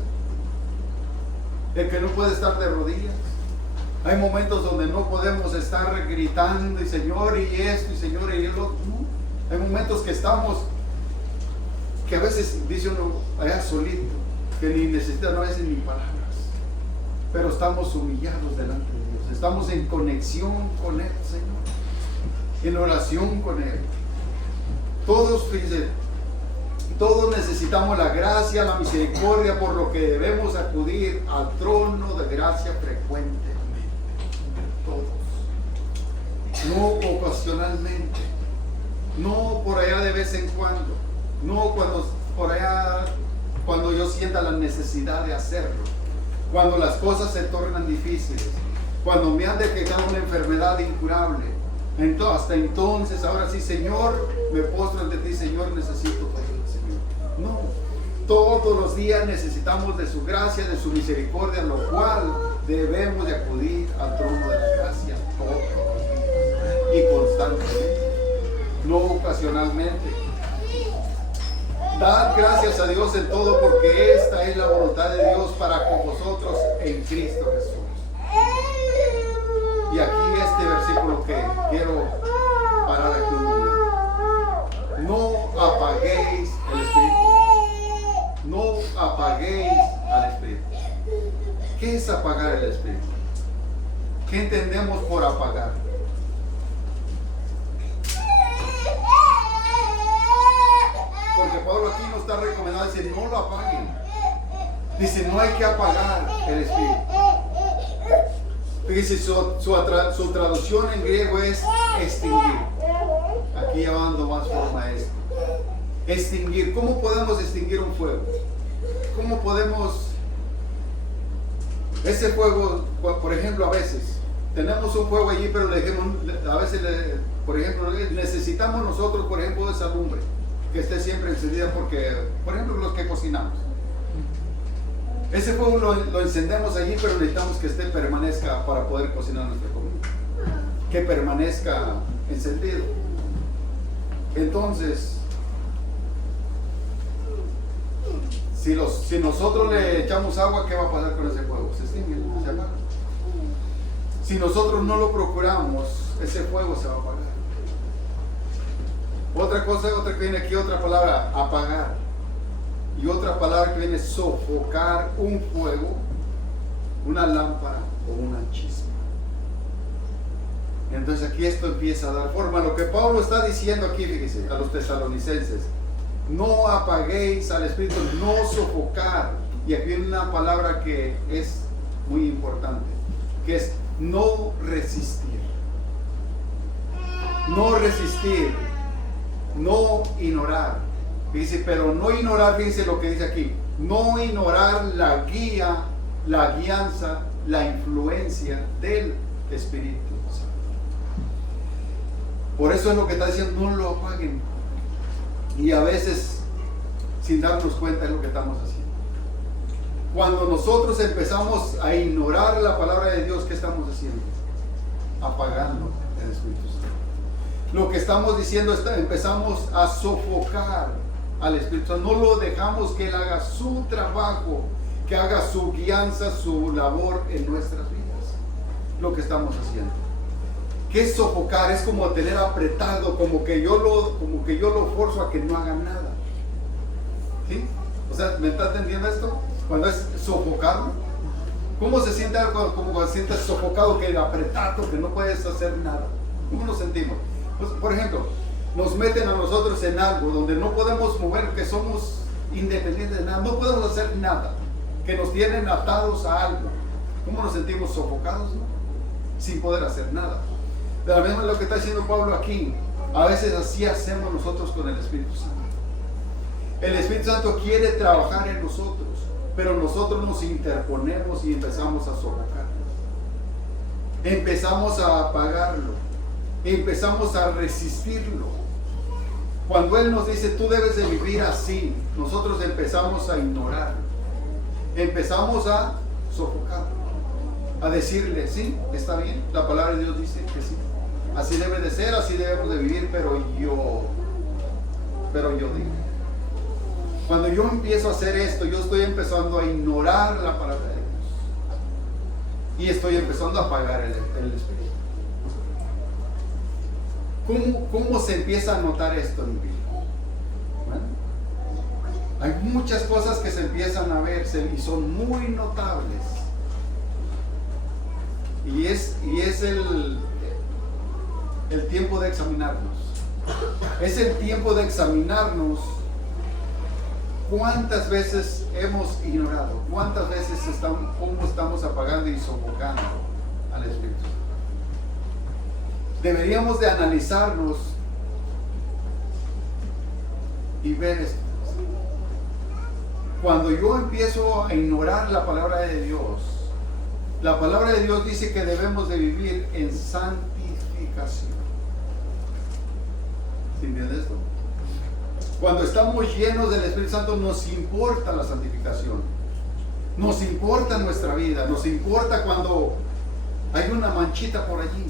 el que no puede estar de rodillas. Hay momentos donde no podemos estar gritando, y Señor, y esto, y Señor, y el otro. No. Hay momentos que estamos, que a veces dice uno allá solito, que ni necesitan a veces ni palabras, pero estamos humillados delante de Dios. Estamos en conexión con Él, Señor, en oración con Él. Todos, fíjense, todos necesitamos la gracia, la misericordia, por lo que debemos acudir al trono de gracia frecuentemente. Todos. No ocasionalmente. No por allá de vez en cuando. No por allá cuando yo sienta la necesidad de hacerlo. Cuando las cosas se tornan difíciles. Cuando me han declarado una enfermedad incurable. Hasta entonces, ahora sí, Señor, me postro ante ti, Señor, necesito tu ayuda, Señor. No, todos los días necesitamos de su gracia, de su misericordia, lo cual debemos de acudir al trono de la gracia todos los días y constantemente, no ocasionalmente. Dad gracias a Dios en todo, porque esta es la voluntad de Dios para con vosotros en Cristo Jesús. Y aquí este versículo que quiero parar aquí un momento. No apaguéis el Espíritu. No apaguéis al Espíritu. ¿Qué es apagar el Espíritu? ¿Qué entendemos por apagar? Porque Pablo aquí nos está recomendando, dice, no lo apaguen. Dice, no hay que apagar el Espíritu. Fíjese, su traducción en griego es extinguir. Aquí ya dando más forma a esto. Extinguir. ¿Cómo podemos extinguir un fuego? ¿Cómo podemos? Ese fuego, por ejemplo, a veces tenemos un fuego allí, pero le dijimos, a veces, por ejemplo, necesitamos nosotros, por ejemplo, esa lumbre que esté siempre encendida, porque, por ejemplo, los que cocinamos. Ese fuego lo encendemos allí, pero necesitamos que permanezca para poder cocinar nuestra comida. Que permanezca encendido. Entonces, si nosotros le echamos agua, ¿qué va a pasar con ese fuego? Se extingue, se apaga. Si nosotros no lo procuramos, ese fuego se va a apagar. Otra que viene aquí, otra palabra, apagar. Y otra palabra que viene, sofocar un fuego, una lámpara o una chispa. Entonces aquí esto empieza a dar forma. Lo que Pablo está diciendo aquí, fíjese, a los tesalonicenses, no apaguéis al Espíritu, no sofocar. Y aquí viene una palabra que es muy importante, que es no resistir. No resistir, no ignorar. Dice, pero no ignorar, fíjense lo que dice aquí, no ignorar la guía, la guianza, la influencia del Espíritu Santo. Por eso es lo que está diciendo, no lo apaguen. Y a veces, sin darnos cuenta, es lo que estamos haciendo. Cuando nosotros empezamos a ignorar la palabra de Dios, ¿qué estamos haciendo? Apagando el Espíritu Santo. Lo que estamos diciendo es que empezamos a sofocar al Espíritu Santo. No lo dejamos que Él haga su trabajo, que haga su guianza, su labor en nuestras vidas. Lo que estamos haciendo. ¿Qué es sofocar? Es como tener apretado, como que yo lo forzo a que no haga nada. ¿Sí? O sea, ¿me está entendiendo esto? Cuando es sofocarlo. ¿Cómo se siente algo como cuando sientes sofocado, que apretado, que no puedes hacer nada? ¿Cómo nos sentimos? Pues, por ejemplo, nos meten a nosotros en algo donde no podemos mover, que somos independientes de nada, no podemos hacer nada, que nos tienen atados a algo. ¿Cómo nos sentimos? Sofocados, ¿no? Sin poder hacer nada. De la misma manera lo que está diciendo Pablo aquí, a veces así hacemos nosotros con el Espíritu Santo. El Espíritu Santo quiere trabajar en nosotros, pero nosotros nos interponemos y empezamos a sofocarlo. Empezamos a apagarlo. Empezamos a resistirlo. Cuando Él nos dice, tú debes de vivir así, nosotros empezamos a ignorarlo. Empezamos a sofocarlo. A decirle, sí, está bien, la palabra de Dios dice que sí. Así debe de ser, así debemos de vivir, pero yo digo. Cuando yo empiezo a hacer esto, yo estoy empezando a ignorar la palabra de Dios. Y estoy empezando a apagar el Espíritu. ¿Cómo se empieza a notar esto en mí? Bueno, hay muchas cosas que se empiezan a ver y son muy notables. Y es el tiempo de examinarnos. Es el tiempo de examinarnos. ¿Cuántas veces hemos ignorado? ¿Cuántas veces cómo estamos apagando y sofocando al Espíritu? Deberíamos de analizarnos y ver esto. Cuando yo empiezo a ignorar la palabra de Dios, la palabra de Dios dice que debemos de vivir en santificación. ¿Se entiende esto? Cuando estamos llenos del Espíritu Santo nos importa la santificación. Nos importa nuestra vida. Nos importa cuando hay una manchita por allí.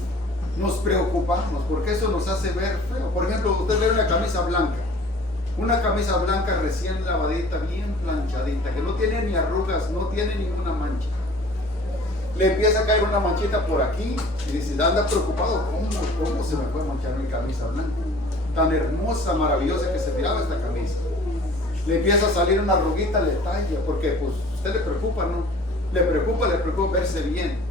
Nos preocupamos porque eso nos hace ver feo. Por ejemplo, usted ve una camisa blanca. Una camisa blanca recién lavadita, bien planchadita, que no tiene ni arrugas, no tiene ninguna mancha. Le empieza a caer una manchita por aquí y dice, anda preocupado, ¿cómo se me puede manchar mi camisa blanca? Tan hermosa, maravillosa que se miraba esta camisa. Le empieza a salir una arruguita, le talla, porque pues usted le preocupa, ¿no? Le preocupa verse bien.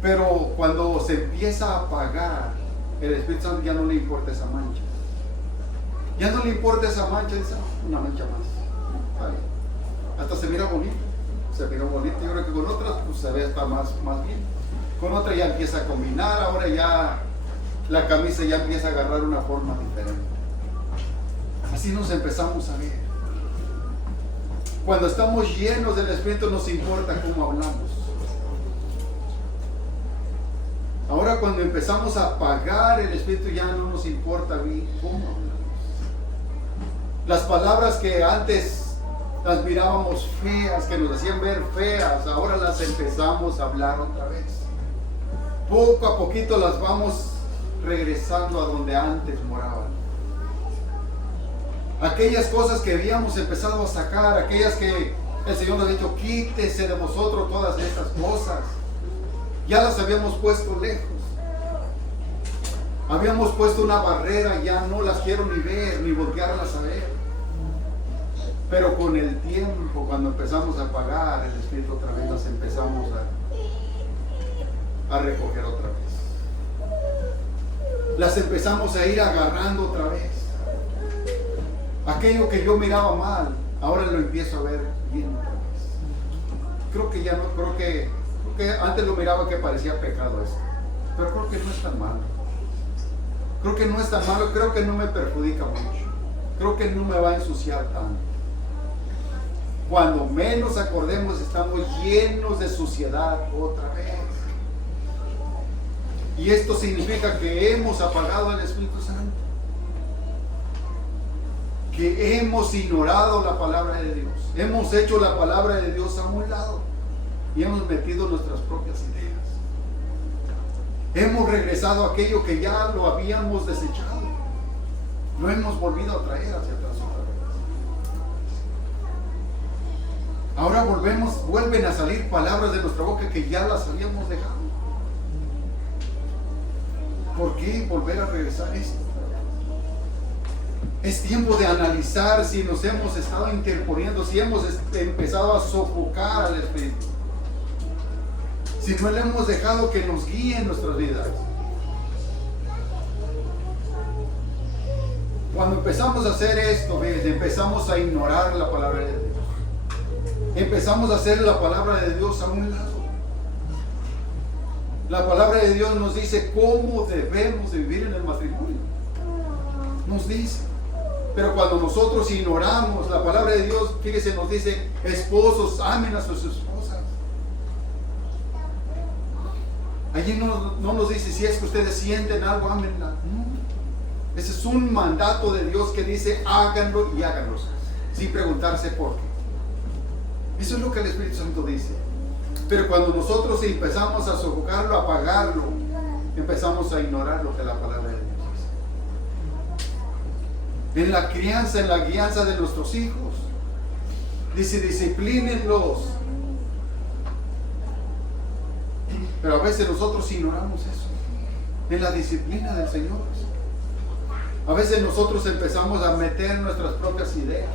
Pero cuando se empieza a apagar, el Espíritu Santo ya no le importa esa mancha. Ya no le importa esa mancha, dice, una mancha más. Vale. Hasta se mira bonito. Se mira bonito. Yo creo que con otras pues, se ve hasta más bien. Con otra ya empieza a combinar, ahora ya la camisa ya empieza a agarrar una forma diferente. Así nos empezamos a ver. Cuando estamos llenos del Espíritu nos importa cómo hablamos. Ahora cuando empezamos a apagar el Espíritu ya no nos importa bien cómo hablamos. Las palabras que antes las mirábamos feas, que nos hacían ver feas, ahora las empezamos a hablar otra vez. Poco a poquito las vamos regresando a donde antes moraban. Aquellas cosas que habíamos empezado a sacar, aquellas que el Señor nos ha dicho, quítese de vosotros todas estas cosas. Ya las habíamos puesto lejos. Habíamos puesto una barrera, ya no las quiero ni ver, ni voltearlas a ver. Pero con el tiempo, cuando empezamos a apagar el Espíritu otra vez, las empezamos a recoger otra vez. Las empezamos a ir agarrando otra vez. Aquello que yo miraba mal, ahora lo empiezo a ver bien otra vez. Creo que antes lo miraba que parecía pecado esto, pero creo que no es tan malo. Creo que no es tan malo, creo que no me perjudica mucho. Creo que no me va a ensuciar tanto. Cuando menos acordemos, estamos llenos de suciedad otra vez. Y esto significa que hemos apagado al Espíritu Santo. Que hemos ignorado la palabra de Dios. Hemos hecho la palabra de Dios a un lado. Y hemos metido nuestras propias ideas. Hemos regresado a aquello que ya lo habíamos desechado. Lo hemos volvido a traer hacia atrás otra vez. Ahora vuelven a salir palabras de nuestra boca que ya las habíamos dejado. ¿Por qué volver a regresar a esto? Es tiempo de analizar si nos hemos estado interponiendo, si hemos empezado a sofocar al Espíritu, si no le hemos dejado que nos guíe en nuestras vidas. Cuando empezamos a hacer esto, ¿ves? Empezamos a ignorar la palabra de Dios. Empezamos a hacer la palabra de Dios a un lado. La palabra de Dios nos dice cómo debemos de vivir en el matrimonio. Nos dice. Pero cuando nosotros ignoramos la palabra de Dios, fíjese, nos dice, esposos, amen a sus esposas. Allí no nos dice, si es que ustedes sienten algo, ámenla. No. Ese es un mandato de Dios que dice, háganlo y háganlo, sin preguntarse por qué. Eso es lo que el Espíritu Santo dice. Pero cuando nosotros empezamos a sofocarlo, a apagarlo, empezamos a ignorar lo que la palabra de Dios dice. En la crianza, en la guianza de nuestros hijos, dice, disciplínenlos. Pero a veces nosotros ignoramos eso, en la disciplina del Señor. A veces nosotros empezamos a meter nuestras propias ideas,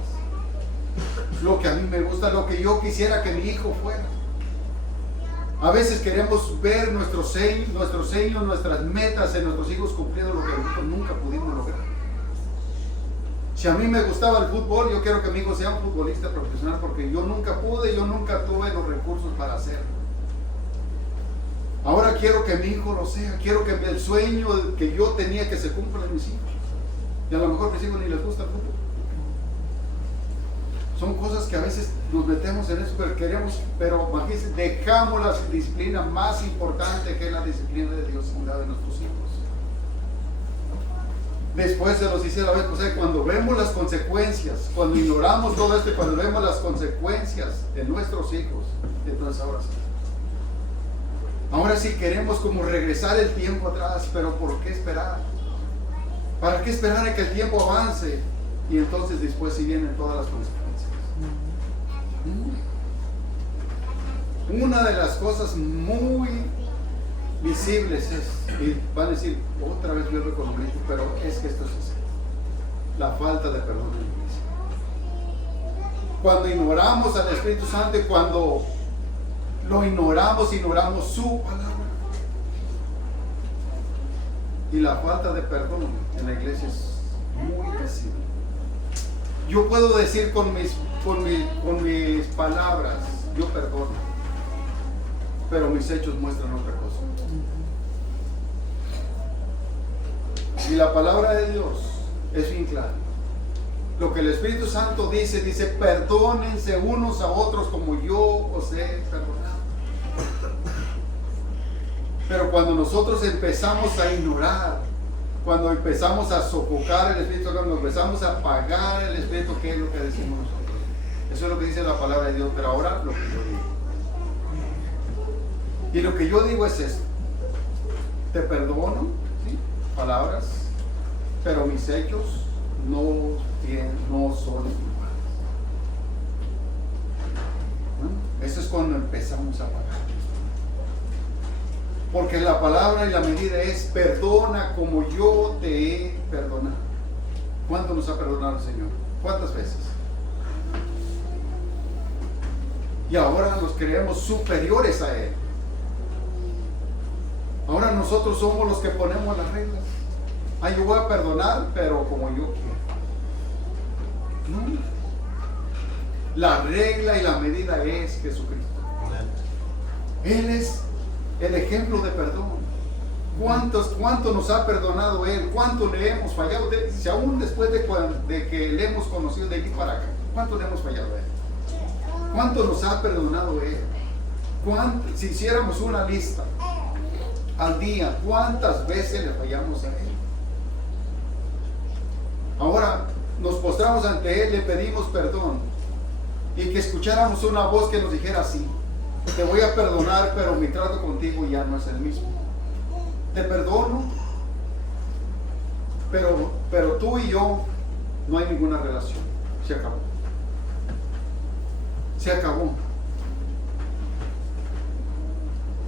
lo que a mí me gusta, lo que yo quisiera que mi hijo fuera. A veces queremos ver nuestros sueños, nuestras metas en nuestros hijos cumpliendo lo que nosotros nunca pudimos lograr. Si a mí me gustaba el fútbol, yo quiero que mi hijo sea un futbolista profesional, porque yo nunca pude, yo nunca tuve los recursos para hacerlo. Ahora quiero que mi hijo lo sea, quiero que el sueño que yo tenía que se cumpla en mis hijos. Y a lo mejor a mis hijos ni les gusta el fútbol. Son cosas que a veces nos metemos en eso, pero imagínense, dejamos la disciplina más importante que es la disciplina de Dios en la de nuestros hijos. Después se los hice la vez pasada, cuando vemos las consecuencias, cuando ignoramos todo esto, cuando vemos las consecuencias de nuestros hijos, entonces ahora sí. Ahora sí queremos como regresar el tiempo atrás, pero ¿por qué esperar? ¿Para qué esperar a que el tiempo avance? Y entonces después sí vienen todas las consecuencias. Una de las cosas muy visibles es, y van a decir, otra vez vuelve con lo mismo, pero es que esto es así, la falta de perdón en la iglesia. Cuando ignoramos al Espíritu Santo y cuando lo ignoramos su palabra. Y la falta de perdón en la iglesia es muy visible. Yo puedo decir con mis palabras, yo perdono, pero mis hechos muestran otra cosa. Y la palabra de Dios es bien clara. Lo que el Espíritu Santo dice, perdónense unos a otros como yo os he perdonado. Pero cuando nosotros empezamos a ignorar, cuando empezamos a sofocar el Espíritu, cuando empezamos a apagar el Espíritu, ¿qué es lo que decimos nosotros? Eso es lo que dice la palabra de Dios, pero ahora lo que yo digo. Y lo que yo digo es esto: te perdono, ¿sí? Palabras, pero mis hechos no son iguales. ¿No? Eso es cuando empezamos a apagar. Porque la palabra y la medida es perdona como yo te he perdonado. ¿Cuánto nos ha perdonado el Señor? ¿Cuántas veces? Y ahora nos creemos superiores a Él. Ahora nosotros somos los que ponemos las reglas. Yo voy a perdonar, pero como yo quiero. No. La regla y la medida es Jesucristo. Él es el ejemplo de perdón. ¿Cuánto nos ha perdonado Él? ¿Cuánto le hemos fallado? Si aún después de que le hemos conocido de aquí para acá, ¿cuánto le hemos fallado a Él? ¿Cuánto nos ha perdonado Él? Si hiciéramos una lista al día, ¿cuántas veces le fallamos a Él? Ahora nos postramos ante Él, le pedimos perdón, y que escucháramos una voz que nos dijera así: te voy a perdonar, pero mi trato contigo ya no es el mismo. Te perdono, pero tú y yo no hay ninguna relación. Se acabó. Se acabó.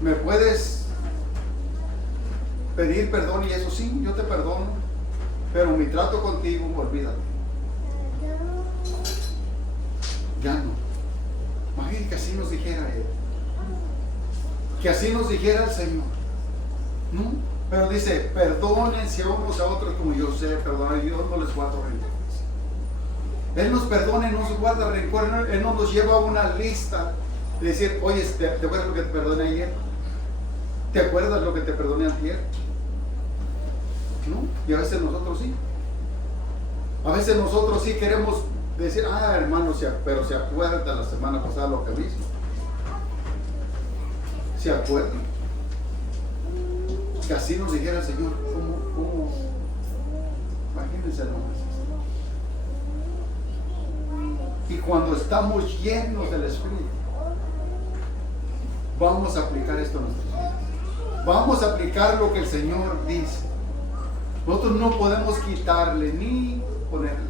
Me puedes pedir perdón, y eso sí, yo te perdono, pero mi trato contigo, olvídate. Ya no. Imagínate que así nos dijera Él. Que así nos dijera el Señor. ¿No? Pero dice, perdónense unos a otros como yo sé perdonar. Dios no les guarda rencor. Él nos perdona y no nos guarda rencor. Él no nos lleva a una lista de decir, oye, ¿te acuerdas lo que te perdoné ayer? ¿Te acuerdas lo que te perdoné ayer? ¿No? Y a veces nosotros sí. A veces nosotros sí queremos decir, hermano, pero se acuerda la semana pasada lo que hizo. ¿Se acuerdan? Que así nos dijera el Señor. ¿Cómo? Imagínense nomás. Y cuando estamos llenos del Espíritu, vamos a aplicar esto a nuestras vidas. Vamos a aplicar lo que el Señor dice. Nosotros no podemos quitarle ni ponerle.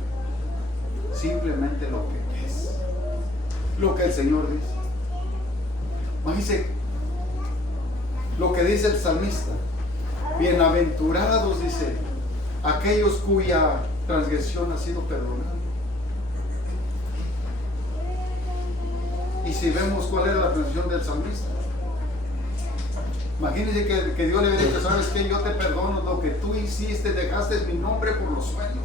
Simplemente lo que es. Lo que el Señor dice. Imagínense lo que dice el salmista. Bienaventurados, dice, aquellos cuya transgresión ha sido perdonada. Y si vemos cuál era la transgresión del salmista, imagínense que Dios le hubiera dicho, ¿sabes qué? Yo te perdono lo que tú hiciste, dejaste mi nombre por los sueños.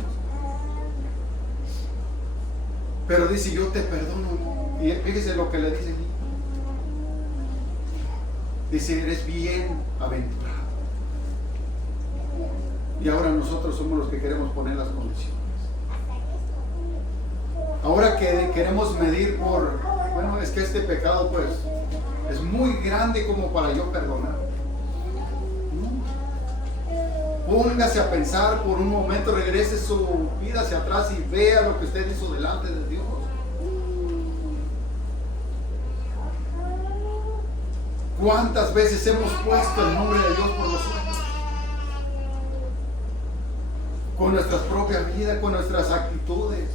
Pero dice, yo te perdono. Y fíjese lo que le dice aquí. Dice, eres bienaventurado. Y ahora nosotros somos los que queremos poner las condiciones. Ahora que queremos medir bueno, es que este pecado pues es muy grande como para yo perdonar. Póngase a pensar por un momento, regrese su vida hacia atrás y vea lo que usted hizo delante de Dios. ¿Cuántas veces hemos puesto el nombre de Dios por los sueños? Con nuestras propias vidas, con nuestras actitudes,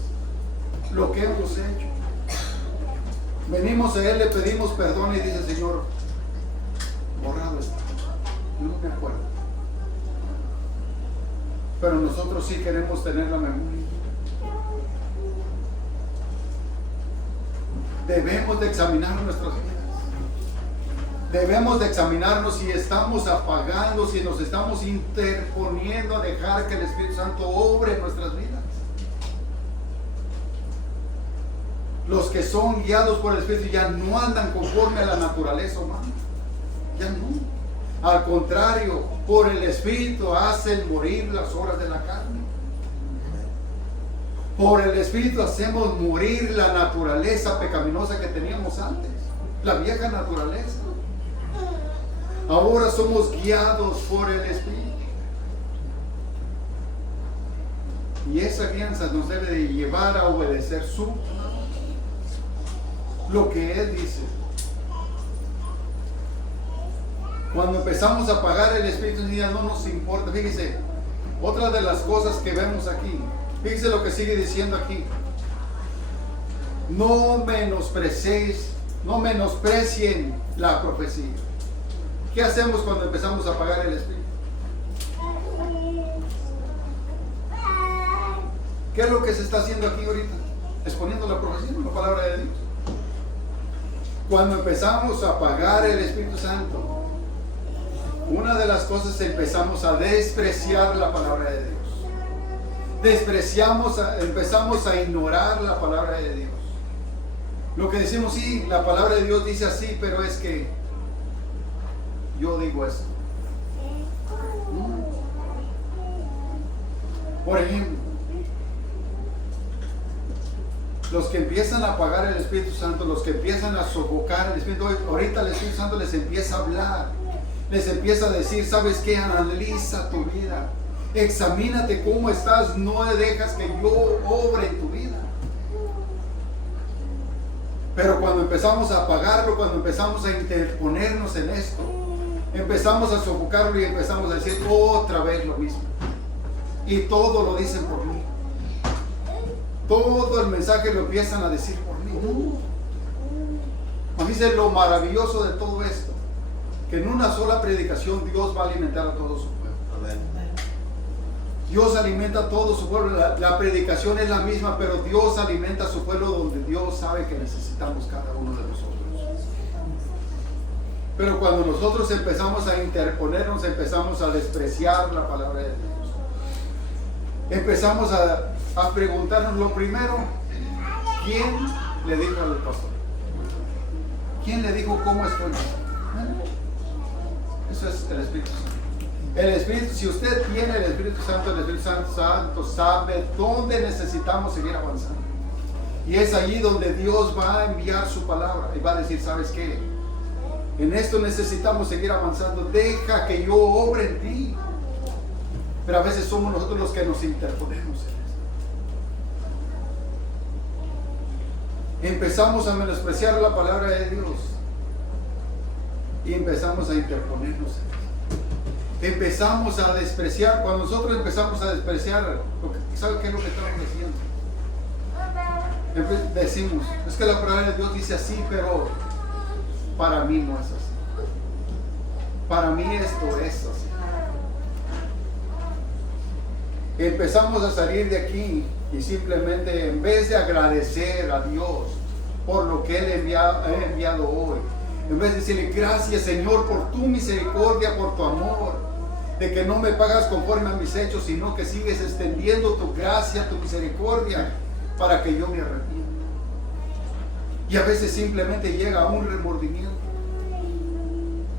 lo que hemos hecho. Venimos a Él, le pedimos perdón y dice, Señor, borrado está. Yo no me acuerdo. Pero nosotros sí queremos tener la memoria. Debemos de examinar nuestras vidas. Debemos de examinarnos si estamos apagando, si nos estamos interponiendo a dejar que el Espíritu Santo obre en nuestras vidas. Los que son guiados por el Espíritu ya no andan conforme a la naturaleza humana. Ya no. Al contrario, por el Espíritu hacen morir las obras de la carne. Por el Espíritu hacemos morir la naturaleza pecaminosa que teníamos antes. La vieja naturaleza. Ahora somos guiados por el Espíritu. Y esa guianza nos debe de llevar a obedecer lo que Él dice. Cuando empezamos a apagar el Espíritu, ya no nos importa. Fíjese, otra de las cosas que vemos aquí, fíjese lo que sigue diciendo aquí. No menosprecien la profecía. ¿Qué hacemos cuando empezamos a apagar el Espíritu? ¿Qué es lo que se está haciendo aquí ahorita? Exponiendo la profecía, la palabra de Dios. Cuando empezamos a apagar el Espíritu Santo, una de las cosas es empezamos a despreciar la palabra de Dios. Empezamos a ignorar la palabra de Dios. Lo que decimos, sí, la palabra de Dios dice así, pero es que yo digo esto. Por ejemplo, los que empiezan a apagar el Espíritu Santo, los que empiezan a sofocar el Espíritu, ahorita el Espíritu Santo les empieza a hablar, les empieza a decir, ¿sabes qué? Analiza tu vida, examínate cómo estás, no dejas que yo obre en tu vida. Pero cuando empezamos a apagarlo, cuando empezamos a interponernos en esto, empezamos a sofocarlo y empezamos a decir otra vez lo mismo. Y todo lo dicen por mí. Todo el mensaje lo empiezan a decir por mí. Dice lo maravilloso de todo esto, que en una sola predicación Dios va a alimentar a todo su pueblo. Dios alimenta a todo su pueblo. La predicación es la misma, pero Dios alimenta a su pueblo donde Dios sabe que necesitamos cada uno de nosotros. Pero cuando nosotros empezamos a interponernos, empezamos a despreciar la palabra de Dios. Empezamos a preguntarnos lo primero, ¿quién le dijo al pastor? ¿Quién le dijo cómo estoy? Eso es el Espíritu Santo. El Espíritu, si usted tiene el Espíritu Santo sabe dónde necesitamos seguir avanzando. Y es allí donde Dios va a enviar su palabra y va a decir, ¿sabes qué? En esto necesitamos seguir avanzando. Deja que yo obre en ti. Pero a veces somos nosotros los que nos interponemos en esto. Empezamos a menospreciar la palabra de Dios y empezamos a interponernos en esto. Empezamos a despreciar. Cuando nosotros empezamos a despreciar, ¿sabe qué es lo que estamos diciendo? Decimos, es que la palabra de Dios dice así, pero para mí no es así. Para mí esto es así. Empezamos a salir de aquí y simplemente, en vez de agradecer a Dios por lo que Él ha enviado hoy, en vez de decirle gracias Señor por tu misericordia, por tu amor, de que no me pagas conforme a mis hechos, sino que sigues extendiendo tu gracia, tu misericordia, para que yo me arrepienta. Y a veces simplemente llega un remordimiento.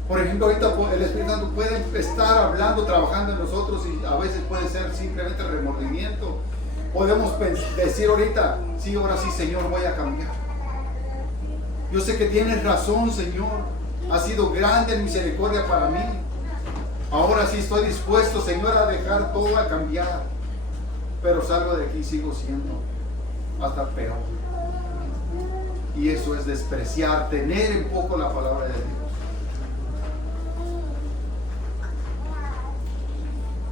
Por ejemplo, ahorita el Espíritu Santo puede estar hablando, trabajando en nosotros, y a veces puede ser simplemente remordimiento. Podemos decir ahorita, sí, ahora sí Señor, voy a cambiar. Yo sé que tienes razón, Señor. Ha sido grande en misericordia para mí. Ahora sí estoy dispuesto, Señor, a dejar todo, a cambiar. Pero salgo de aquí y sigo siendo hasta peor. Y eso es despreciar, tener en poco la palabra de Dios.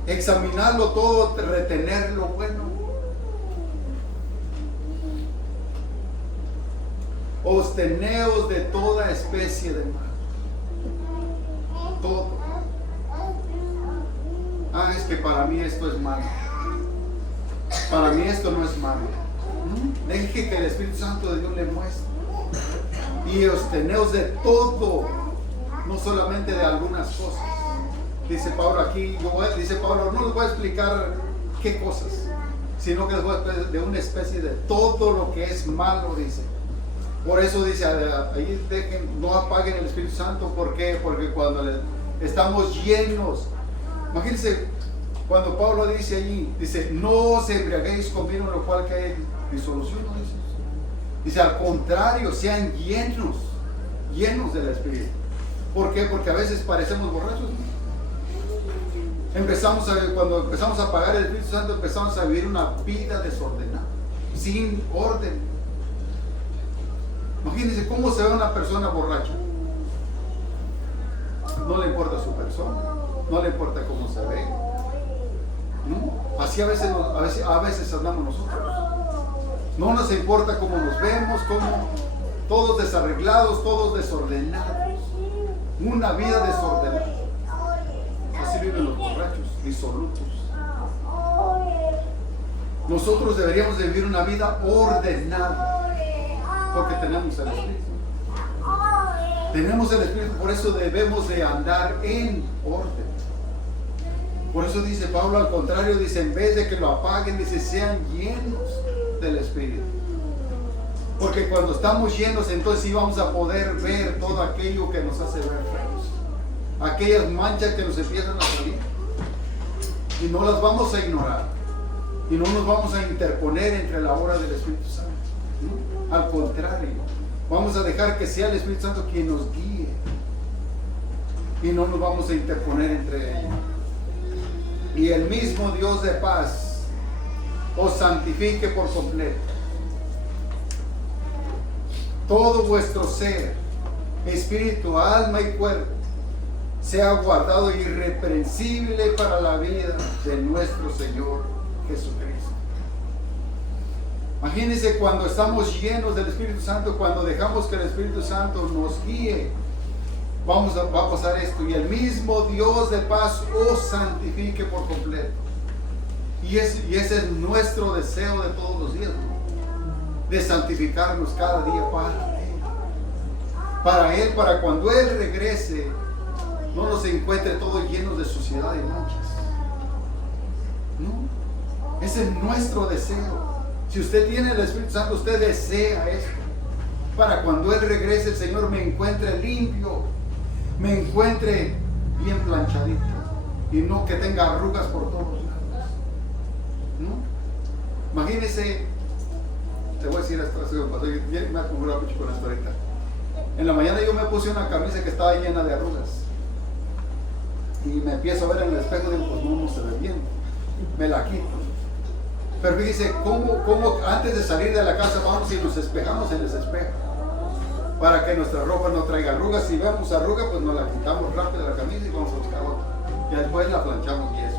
Examinarlo todo, retener lo bueno. Absteneos de toda especie de mal. Todo. Es que para mí esto es malo. Para mí esto no es malo. Deje que el Espíritu Santo de Dios le muestre. Y absteneos de todo, no solamente de algunas cosas. Dice Pablo aquí, dice Pablo, no les voy a explicar qué cosas, sino que les voy a explicar de una especie de todo lo que es malo, dice. Por eso dice, ahí no apaguen el Espíritu Santo. ¿Por qué? Porque cuando estamos llenos, imagínense, cuando Pablo dice allí, dice, no os embriaguéis con vino en lo cual que hay disolución, ¿no? Dice, al contrario, sean llenos del Espíritu. ¿Por qué? Porque a veces parecemos borrachos, ¿no? Cuando empezamos a apagar el Espíritu Santo, empezamos a vivir una vida desordenada, sin orden. Imagínense cómo se ve una persona borracha. No le importa su persona, no le importa cómo se ve, ¿no? Así a veces andamos nosotros. No nos importa cómo nos vemos, cómo todos desarreglados, todos desordenados. Una vida desordenada. Así viven los borrachos, disolutos. Nosotros deberíamos de vivir una vida ordenada, porque tenemos el Espíritu. Tenemos el Espíritu, por eso debemos de andar en orden. Por eso dice Pablo, al contrario, dice, en vez de que lo apaguen, dice, sean llenos del Espíritu. Porque cuando estamos llenos, entonces sí vamos a poder ver todo aquello que nos hace ver feos. Aquellas manchas que nos empiezan a salir. Y no las vamos a ignorar. Y no nos vamos a interponer entre la obra del Espíritu Santo, ¿no? Al contrario, vamos a dejar que sea el Espíritu Santo quien nos guíe. Y no nos vamos a interponer entre ellos. Y el mismo Dios de paz os santifique por completo. Todo vuestro ser, espíritu, alma y cuerpo, sea guardado irreprensible para la vida de nuestro Señor Jesucristo. Imagínense cuando estamos llenos del Espíritu Santo, cuando dejamos que el Espíritu Santo nos guíe, va a pasar esto. Y el mismo Dios de paz os santifique por completo. Y ese es nuestro deseo de todos los días, ¿no? De santificarnos cada día para Él, para cuando Él regrese, no nos encuentre todos llenos de suciedad y manchas. No, ese es nuestro deseo. Si usted tiene el Espíritu Santo, usted desea esto. Para cuando Él regrese, el Señor me encuentre limpio, me encuentre bien planchadito y no que tenga arrugas por todos lados. ¿No? Imagínese, te voy a decir esto, me acumulado mucho con esto ahorita. En la mañana yo me puse una camisa que estaba llena de arrugas y me empiezo a ver en el espejo y digo, pues no se ve bien, me la quito. Pero fíjese cómo antes de salir de la casa vamos y nos espejamos en ese espejo para que nuestra ropa no traiga arrugas. Si vemos arrugas, pues nos la quitamos rápido la camisa y vamos a buscar otra. Y después la planchamos y eso.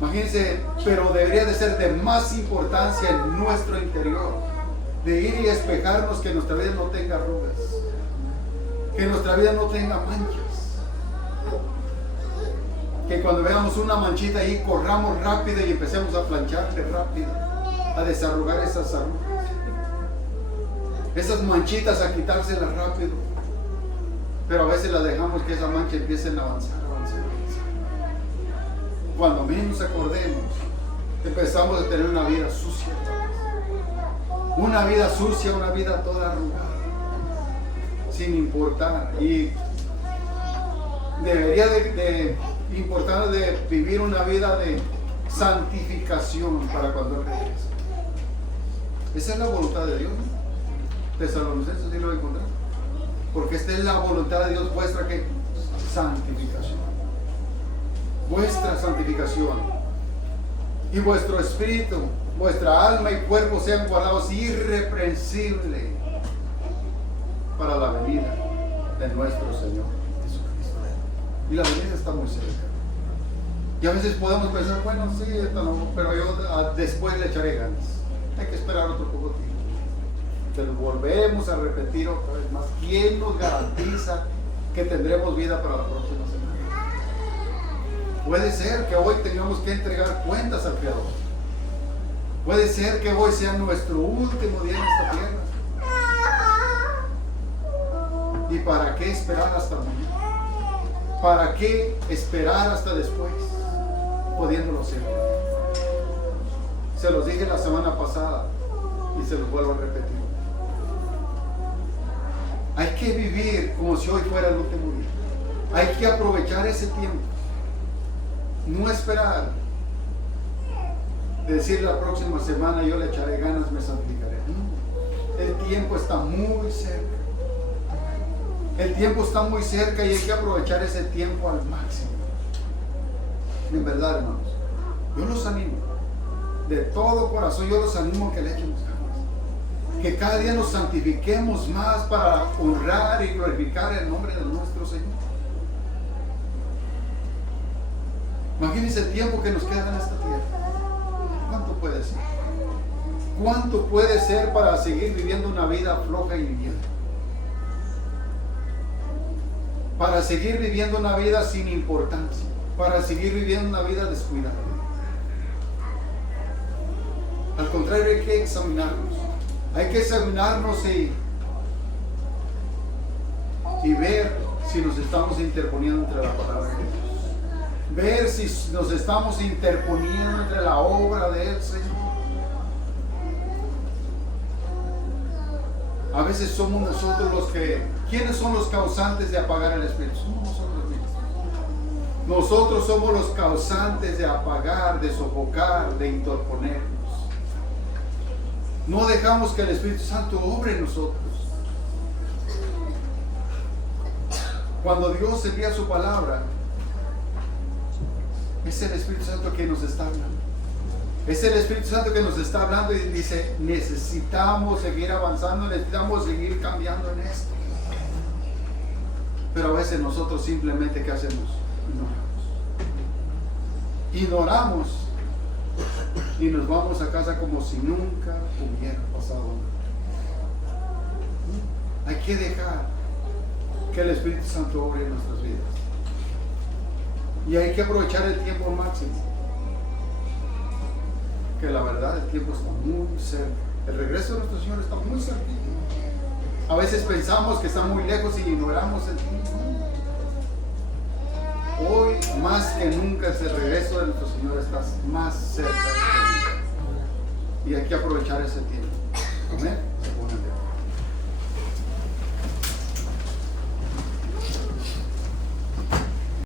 Imagínense, pero debería de ser de más importancia en nuestro interior, de ir y espejarnos, que nuestra vida no tenga arrugas, que nuestra vida no tenga manchas, que cuando veamos una manchita ahí corramos rápido y empecemos a plancharle rápido, a desarrugar esas arrugas, esas manchitas, a quitárselas rápido. Pero a veces las dejamos que esa mancha empiecen a avanzar. Cuando menos acordemos, empezamos a tener una vida sucia. Una vida sucia, una vida toda arrugada, sin importar. Y debería de importar de vivir una vida de santificación para cuando Él regrese. Esa es la voluntad de Dios, ¿no? Tesalonicenses, ¿sí lo encontraron? Porque esta es la voluntad de Dios, vuestra que santificación. Vuestra santificación. Y vuestro espíritu, vuestra alma y cuerpo sean guardados irreprensibles para la venida de nuestro Señor Jesucristo. Y la venida está muy cerca. Y a veces podemos pensar, bueno, sí, pero yo después le echaré ganas. Hay que esperar otro poco tiempo. Pero volvemos a repetir otra vez más. ¿Quién nos garantiza que tendremos vida para la próxima semana? Puede ser que hoy tengamos que entregar cuentas al Creador. Puede ser que hoy sea nuestro último día en esta tierra. ¿Y para qué esperar hasta mañana? ¿Para qué esperar hasta después? Pudiéndolo hacer. Se los dije la semana pasada y se los vuelvo a repetir. Hay que vivir como si hoy fuera el último día. Hay que aprovechar ese tiempo. No esperar. Decir la próxima semana yo le echaré ganas, me santificaré. No. El tiempo está muy cerca. El tiempo está muy cerca y hay que aprovechar ese tiempo al máximo. En verdad, hermanos, yo los animo. De todo corazón yo los animo a que le echemos ganas. Que cada día nos santifiquemos más para honrar y glorificar el nombre de nuestro Señor. Imagínense el tiempo que nos queda en esta tierra. ¿Cuánto puede ser? ¿Cuánto puede ser para seguir viviendo una vida floja y liviana? Para seguir viviendo una vida sin importancia. Para seguir viviendo una vida descuidada. Al contrario, hay que examinarnos. Hay que examinarnos y ver si nos estamos interponiendo entre la palabra de Dios. Ver si nos estamos interponiendo entre la obra del Señor. A veces somos nosotros los que... ¿Quiénes son los causantes de apagar el Espíritu? Somos nosotros mismos. Nosotros somos los causantes de apagar, de sofocar, de interponernos. No dejamos que el Espíritu Santo obre en nosotros. Cuando Dios envía su palabra, es el Espíritu Santo que nos está hablando. Es el Espíritu Santo que nos está hablando y dice, necesitamos seguir avanzando, necesitamos seguir cambiando en esto. Pero a veces nosotros simplemente, ¿qué hacemos? Ignoramos y nos vamos a casa como si nunca hubiera pasado nada. Hay que dejar que el Espíritu Santo obre en nuestras vidas. Y hay que aprovechar el tiempo al máximo. que la verdad el tiempo está muy cerca. El regreso de nuestro Señor está muy cerca. A veces pensamos que está muy lejos y ignoramos el tiempo. Hoy más que nunca el regreso de nuestro Señor está más cerca que nunca. Y hay que aprovechar ese tiempo. Amén.